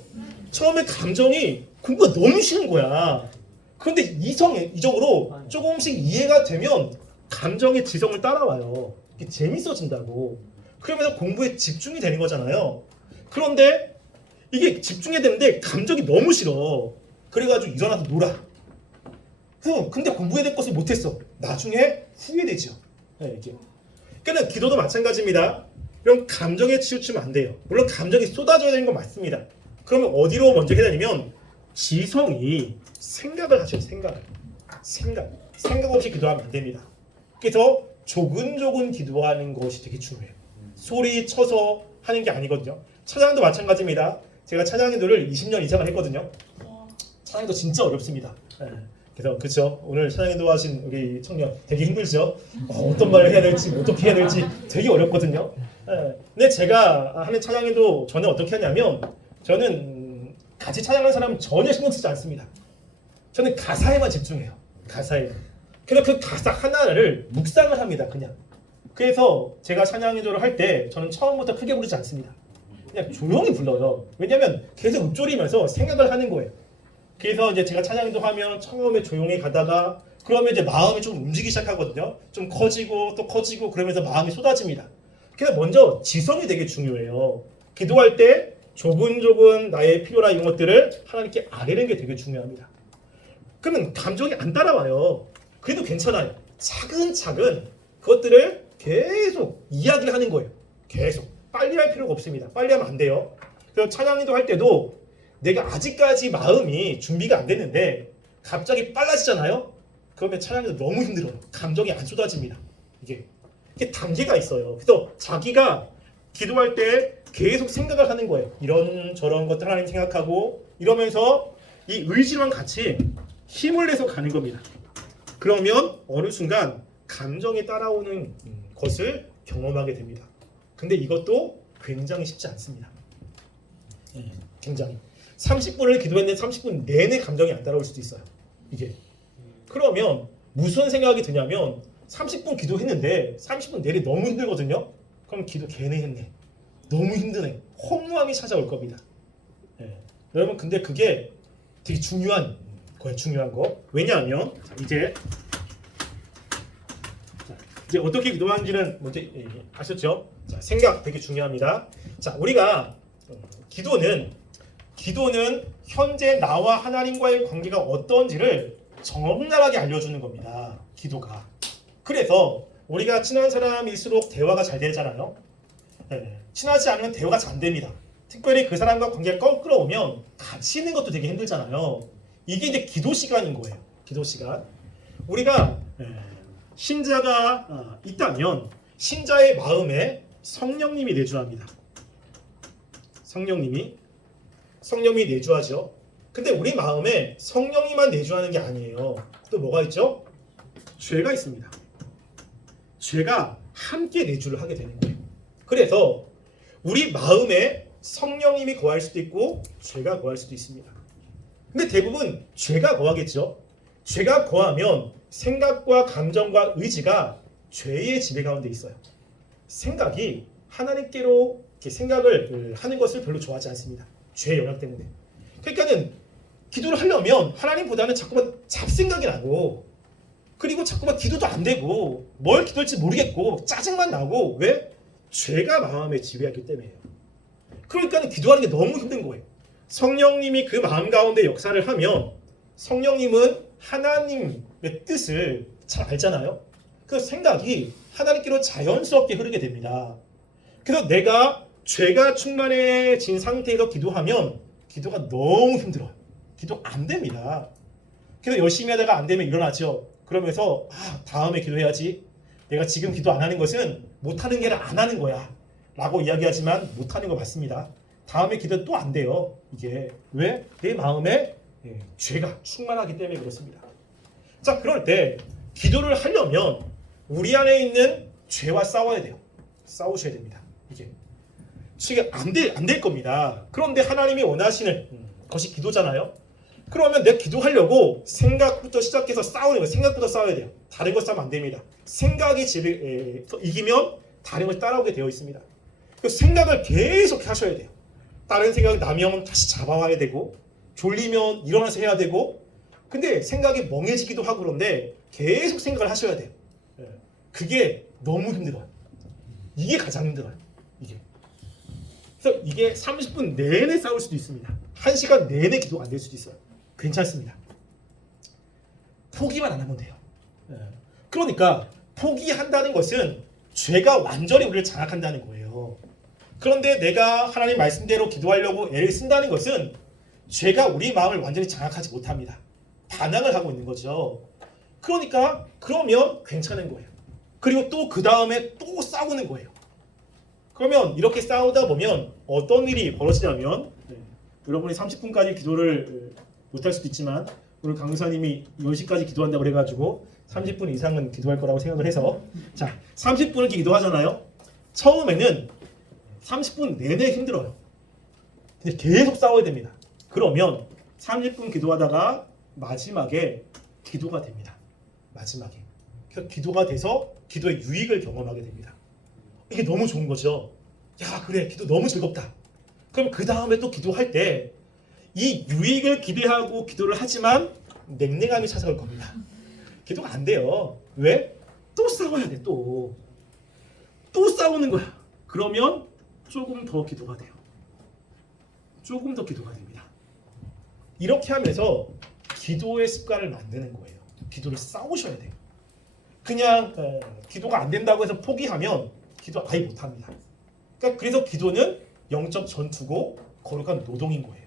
처음에 감정이 공부가 너무 싫은 거야. 그런데 이성으로 조금씩 이해가 되면 감정의 지성을 따라와요. 이게 재밌어진다고. 그러면서 공부에 집중이 되는 거잖아요. 그런데 이게 집중해야 되는데 감정이 너무 싫어. 그래가지고 일어나서 놀아. 근데 공부해야 될 것을 못했어. 나중에 후회되죠. 네, 이게. 그러니까 기도도 마찬가지입니다. 이런 감정에 치우치면 안 돼요. 물론 감정이 쏟아져야 되는 건 맞습니다. 그러면 어디로 먼저 해야 되냐면 지성이 생각을 하셔요. 생각 없이 기도하면 안 됩니다. 그래서 조근조근 기도하는 것이 되게 중요해요. 소리 쳐서 하는 게 아니거든요. 찬양도 마찬가지입니다. 제가 찬양 기도를 20년 이상을 했거든요. 찬양도 진짜 어렵습니다. 그래서 그렇죠. 오늘 찬양 기도하신 우리 청년 되게 힘들죠. 어떤 말을 해야 될지 어떻게 해야 될지 되게 어렵거든요. 근데 제가 하는 찬양 기도 저는 어떻게 하냐면 저는 같이 찬양하는 사람은 전혀 신경 쓰지 않습니다. 저는 가사에만 집중해요. 가사에. 그래서 그 가사 하나를 묵상을 합니다. 그냥. 그래서 제가 찬양 기도를 할 때 저는 처음부터 크게 부르지 않습니다. 그냥 조용히 불러요. 왜냐하면 계속 읊조리면서 생각을 하는 거예요. 그래서 이제 제가 찬양 기도하면 처음에 조용히 가다가 그러면 이제 마음이 좀 움직이기 시작하거든요. 좀 커지고 또 커지고 그러면서 마음이 쏟아집니다. 그래서 먼저 지성이 되게 중요해요. 기도할 때 조근조근 나의 필요나 이런 것들을 하나님께 아뢰는 게 되게 중요합니다. 그러면 감정이 안 따라와요. 그래도 괜찮아요. 차근차근 그것들을 계속 이야기를 하는 거예요. 계속. 빨리 할 필요가 없습니다. 빨리 하면 안 돼요. 그래서 찬양기도 할 때도 내가 아직까지 마음이 준비가 안 됐는데 갑자기 빨라지잖아요. 그러면 찬양기도 너무 힘들어요. 감정이 안 쏟아집니다. 이게 단계가 있어요. 그래서 자기가 기도할 때 계속 생각을 하는 거예요. 이런저런 것들 하나님 생각하고 이러면서 이 의지랑 같이 힘을 내서 가는 겁니다. 그러면 어느 순간 감정이 따라오는 것을 경험하게 됩니다. 근데 이것도 굉장히 쉽지 않습니다. 굉장히 30분을 기도했는데 30분 내내 감정이 안 따라올 수도 있어요. 이게 그러면 무슨 생각이 드냐면 30분 기도했는데 30분 내내 너무 힘들거든요. 그럼 기도 괜히 했네. 너무 힘드네. 허무함이 찾아올 겁니다. 여러분 근데 그게 되게 중요한 거예요. 중요한 거. 왜냐하면 이제 어떻게 기도하는지는 먼저 아셨죠? 자, 생각 되게 중요합니다. 자, 우리가 기도는 현재 나와 하나님과의 관계가 어떤지를 적나라하게 알려주는 겁니다. 기도가. 그래서 우리가 친한 사람일수록 대화가 잘 되잖아요. 친하지 않으면 대화가 잘 안 됩니다. 특별히 그 사람과 관계가 껄끄러우면 같이 있는 것도 되게 힘들잖아요. 이게 이제 기도 시간인 거예요. 기도 시간. 우리가 신자가 있다면 신자의 마음에 성령님이 내주합니다. 성령님이 내주하죠. 근데 우리 마음에 성령님만 내주하는 게 아니에요. 또 뭐가 있죠? 죄가 있습니다. 죄가 함께 내주를 하게 되는 거예요. 그래서 우리 마음에 성령님이 거할 수도 있고 죄가 거할 수도 있습니다. 근데 대부분 죄가 거하겠죠. 죄가 거하면 생각과 감정과 의지가 죄의 지배 가운데 있어요. 생각이 하나님께로 이렇게 생각을 하는 것을 별로 좋아하지 않습니다. 죄의 영향 때문에. 그러니까는 기도를 하려면 하나님보다는 자꾸만 잡생각이 나고 그리고 자꾸만 기도도 안 되고 뭘 기도할지 모르겠고 짜증만 나고 왜? 죄가 마음에 지배하기 때문에요. 그러니까는 기도하는 게 너무 힘든 거예요. 성령님이 그 마음 가운데 역사를 하면 성령님은 하나님의 뜻을 잘 알잖아요. 그 생각이 하나님께로 자연스럽게 흐르게 됩니다. 그래서 내가 죄가 충만해진 상태에서 기도하면 기도가 너무 힘들어요. 기도 안 됩니다. 그래서 열심히 하다가 안 되면 일어나죠. 그러면서 다음에 기도해야지. 내가 지금 기도 안 하는 것은 못하는 게 아니라 안 하는 거야 라고 이야기하지만 못하는 거 맞습니다. 다음에 기도 또 안 돼요. 이게 왜? 내 마음에 죄가 충만하기 때문에 그렇습니다. 자, 그럴 때 기도를 하려면 우리 안에 있는 죄와 싸워야 돼요. 싸우셔야 됩니다. 이게 안 될 겁니다. 그런데 하나님이 원하시는 것이 기도잖아요. 그러면 내가 기도하려고 생각부터 시작해서 싸우는 거예요. 생각부터 싸워야 돼요. 다른 거 싸우면 안 됩니다. 생각이 이기면 다른 걸 따라오게 되어 있습니다. 그래서 생각을 계속 하셔야 돼요. 다른 생각이 나면 다시 잡아와야 되고, 졸리면 일어나서 해야 되고, 근데 생각이 멍해지기도 하고 그런데 계속 생각을 하셔야 돼요. 그게 너무 힘들어요. 이게 가장 힘들어요. 이게. 그래서 이게 30분 내내 싸울 수도 있습니다. 1시간 내내 기도가 안 될 수도 있어요. 괜찮습니다. 포기만 안 하면 돼요. 그러니까 포기한다는 것은 죄가 완전히 우리를 장악한다는 거예요. 그런데 내가 하나님 말씀대로 기도하려고 애를 쓴다는 것은 죄가 우리 마음을 완전히 장악하지 못합니다. 반항을 하고 있는 거죠. 그러니까 그러면 괜찮은 거예요. 그리고 또 그 다음에 또 싸우는 거예요. 그러면 이렇게 싸우다 보면 어떤 일이 벌어지냐면 여러분이 30분까지 기도를 못할 수도 있지만 오늘 강사님이 10시까지 기도한다고 그래가지고 30분 이상은 기도할 거라고 생각을 해서 자 30분을 기도하잖아요. 처음에는 30분 내내 힘들어요. 근데 계속 싸워야 됩니다. 그러면 30분 기도하다가 마지막에 기도가 됩니다. 마지막에. 그래서 기도가 돼서 기도의 유익을 경험하게 됩니다. 이게 너무 좋은 거죠. 야 그래 기도 너무 즐겁다. 그럼 그 다음에 또 기도할 때 이 유익을 기대하고 기도를 하지만 냉랭함이 찾아올 겁니다. 기도가 안 돼요. 왜? 또 싸워야 돼. 또 싸우는 거야. 그러면 조금 더 기도가 돼요. 조금 더 기도가 됩니다. 이렇게 하면서 기도의 습관을 만드는 거예요. 기도를 싸우셔야 돼요. 그냥 기도가 안 된다고 해서 포기하면 기도 아예 못합니다. 그러니까 그래서 기도는 영적 전투고 거룩한 노동인 거예요.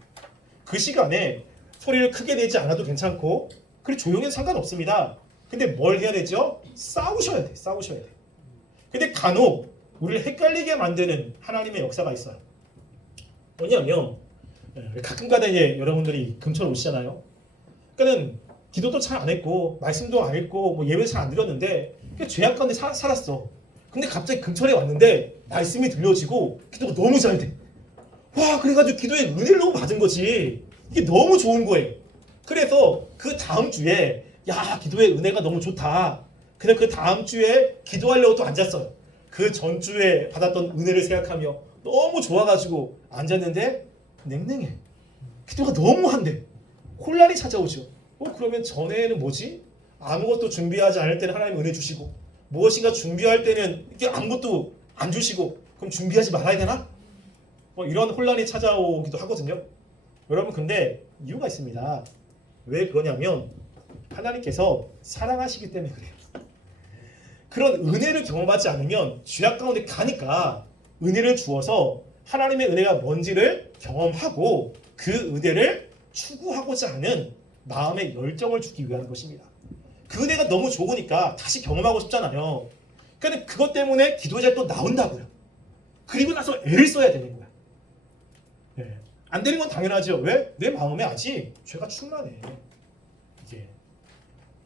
그 시간에 소리를 크게 내지 않아도 괜찮고 그리고 조용히 해도 상관없습니다. 근데 뭘 해야 되죠? 싸우셔야 돼. 싸우셔야 돼. 근데 간혹 우리를 헷갈리게 만드는 하나님의 역사가 있어요. 뭐냐면 가끔가다 이제 여러분들이 금천 오시잖아요. 그러니까는 기도도 잘 안 했고 말씀도 안 했고 뭐 예배 잘 안 드렸는데 죄악 가운데 살았어. 근데 갑자기 금천에 왔는데 말씀이 들려지고 기도가 너무 잘 돼. 와 그래가지고 기도의 은혜를 너무 받은 거지. 이게 너무 좋은 거예요. 그래서 그 다음 주에 야 기도의 은혜가 너무 좋다. 그냥 그 다음 주에 기도하려고 또 앉았어요. 그 전주에 받았던 은혜를 생각하며 너무 좋아가지고 앉았는데 냉랭해. 기도가 너무 한데 혼란이 찾아오죠. 그러면 전에는 뭐지? 아무것도 준비하지 않을 때는 하나님 은혜 주시고 무엇인가 준비할 때는 이게 아무것도 안 주시고 그럼 준비하지 말아야 되나? 이런 혼란이 찾아오기도 하거든요. 여러분 근데 이유가 있습니다. 왜 그러냐면 하나님께서 사랑하시기 때문에 그래요. 그런 은혜를 경험하지 않으면 죄악 가운데 가니까 은혜를 주어서 하나님의 은혜가 뭔지를 경험하고 그 은혜를 추구하고자 하는 마음의 열정을 주기 위한 것입니다. 그 은혜가 너무 좋으니까 다시 경험하고 싶잖아요. 그런데 그것 때문에 기도자에 또 나온다고요. 그리고 나서 애를 써야 되는 거야. 안 되는 건 당연하죠. 왜? 내 마음에 아직 죄가 충만해. 이게.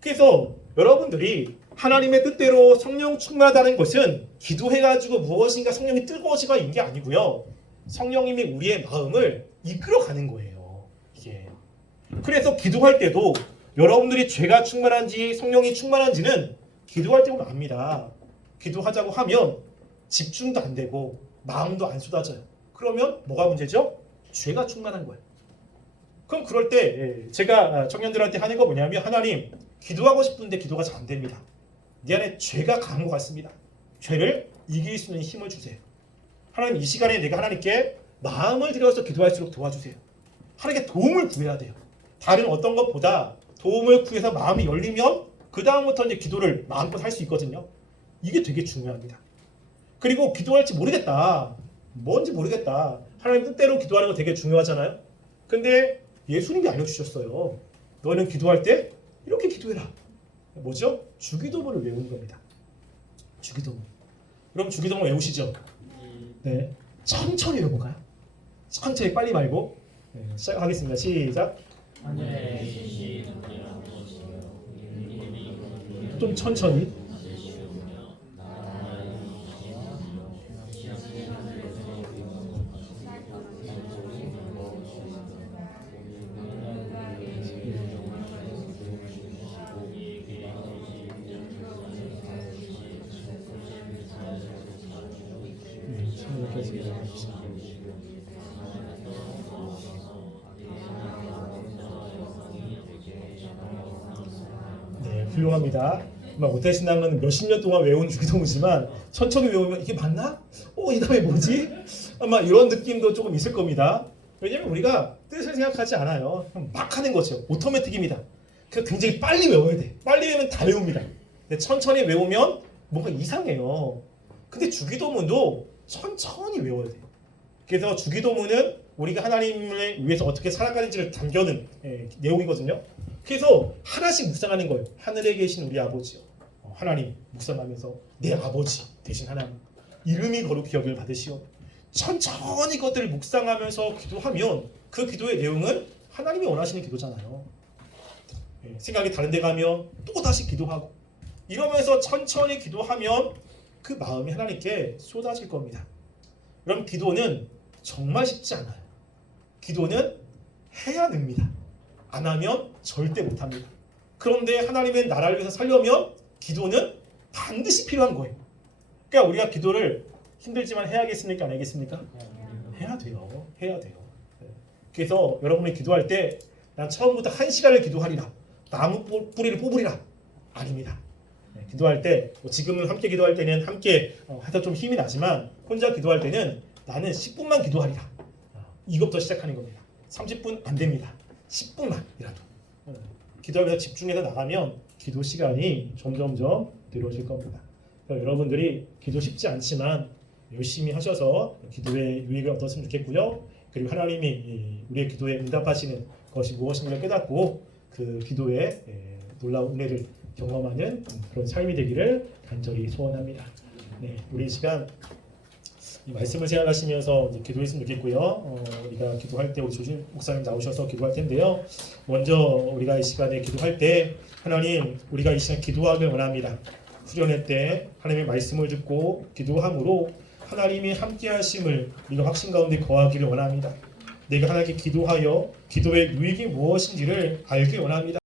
그래서 여러분들이 하나님의 뜻대로 성령 충만하다는 것은 기도해가지고 무엇인가 성령이 뜨거워지가 있는 게 아니고요. 성령님이 우리의 마음을 이끌어가는 거예요. 이게. 그래서 기도할 때도 여러분들이 죄가 충만한지 성령이 충만한지는 기도할 때 보면 압니다. 기도하자고 하면 집중도 안 되고 마음도 안 쏟아져요. 그러면 뭐가 문제죠? 죄가 충만한 거예요. 그럼 그럴 때 제가 청년들한테 하는 거 뭐냐면 하나님 기도하고 싶은데 기도가 잘 안 됩니다. 내 안에 죄가 강한 것 같습니다. 죄를 이길 수 있는 힘을 주세요. 하나님 이 시간에 내가 하나님께 마음을 들여서 기도할수록 도와주세요. 하나님께 도움을 구해야 돼요. 다른 어떤 것보다 도움을 구해서 마음이 열리면 그 다음부터 이제 기도를 마음껏 할 수 있거든요. 이게 되게 중요합니다. 그리고 기도할지 모르겠다. 뭔지 모르겠다. 하나님 뜻대로 기도하는 거 되게 중요하잖아요. 근데 예수님이 알려주셨어요. 너는 기도할 때 이렇게 기도해라. 뭐죠? 주기도문을 외우는 겁니다. 주기도문. 그럼 주기도문 외우시죠? 네. 천천히 외워볼까요? 천천히 빨리 말고. 네, 시작하겠습니다. 시작. 좀 천천히. 네, 훌륭합니다. 막 못하신다는 건 몇십 년 동안 외운 주기도문이지만 천천히 외우면 이게 맞나? 이 다음에 뭐지? 아마 이런 느낌도 조금 있을 겁니다. 왜냐면 우리가 뜻을 생각하지 않아요. 그냥 막 하는 거죠. 오토매틱입니다. 그래서 굉장히 빨리 외워야 돼. 빨리 외우면 다 외웁니다. 근데 천천히 외우면 뭔가 이상해요. 근데 주기도문도 천천히 외워야 돼요. 그래서 주기도문은 우리가 하나님을 위해서 어떻게 살아가는지를 담겨는 내용이거든요. 그래서 하나씩 묵상하는 거예요. 하늘에 계신 우리 아버지요. 하나님 묵상하면서 내 아버지 대신 하나님 이름이 거룩히 여길 받으시오. 천천히 그것들을 묵상하면서 기도하면 그 기도의 내용은 하나님이 원하시는 기도잖아요. 생각이 다른 데 가면 또 다시 기도하고 이러면서 천천히 기도하면 그 마음이 하나님께 쏟아질 겁니다. 그럼 기도는 정말 쉽지 않아요. 기도는 해야 됩니다. 안 하면 절대 못합니다. 그런데 하나님의 나라를 위해서 살려면 기도는 반드시 필요한 거예요. 그러니까 우리가 기도를 힘들지만 해야겠습니까? 안 해야겠습니까? 해야 돼요. 해야 돼요. 그래서 여러분이 기도할 때 난 처음부터 1시간을 기도하리라. 나무 뿌리를 뽑으리라. 아닙니다. 기도할 때 지금은 함께 기도할 때는 함께 하다 좀 힘이 나지만 혼자 기도할 때는 나는 10분만 기도하리라. 이것부터 시작하는 겁니다. 30분 안 됩니다. 10분만이라도 기도하면서 집중해서 나가면 기도 시간이 점점점 늘어질 겁니다. 여러분들이 기도 쉽지 않지만 열심히 하셔서 기도의 유익을 얻었으면 좋겠고요. 그리고 하나님이 우리의 기도에 응답하시는 것이 무엇인가 깨닫고 그 기도에 놀라운 은혜를 경험하는 그런 삶이 되기를 간절히 소원합니다. 네, 우리 이 시간 이 말씀을 생각하시면서 기도했으면 좋겠고요. 우리가 기도할 때 우리 조진 목사님 나오셔서 기도할 텐데요. 먼저 우리가 이 시간에 기도할 때 하나님 우리가 이 시간 기도하길 원합니다. 후련회 때 하나님의 말씀을 듣고 기도함으로 하나님이 함께 하심을 우리가 확신 가운데 거하기를 원합니다. 내가 하나님께 기도하여 기도의 유익이 무엇인지를 알길 원합니다.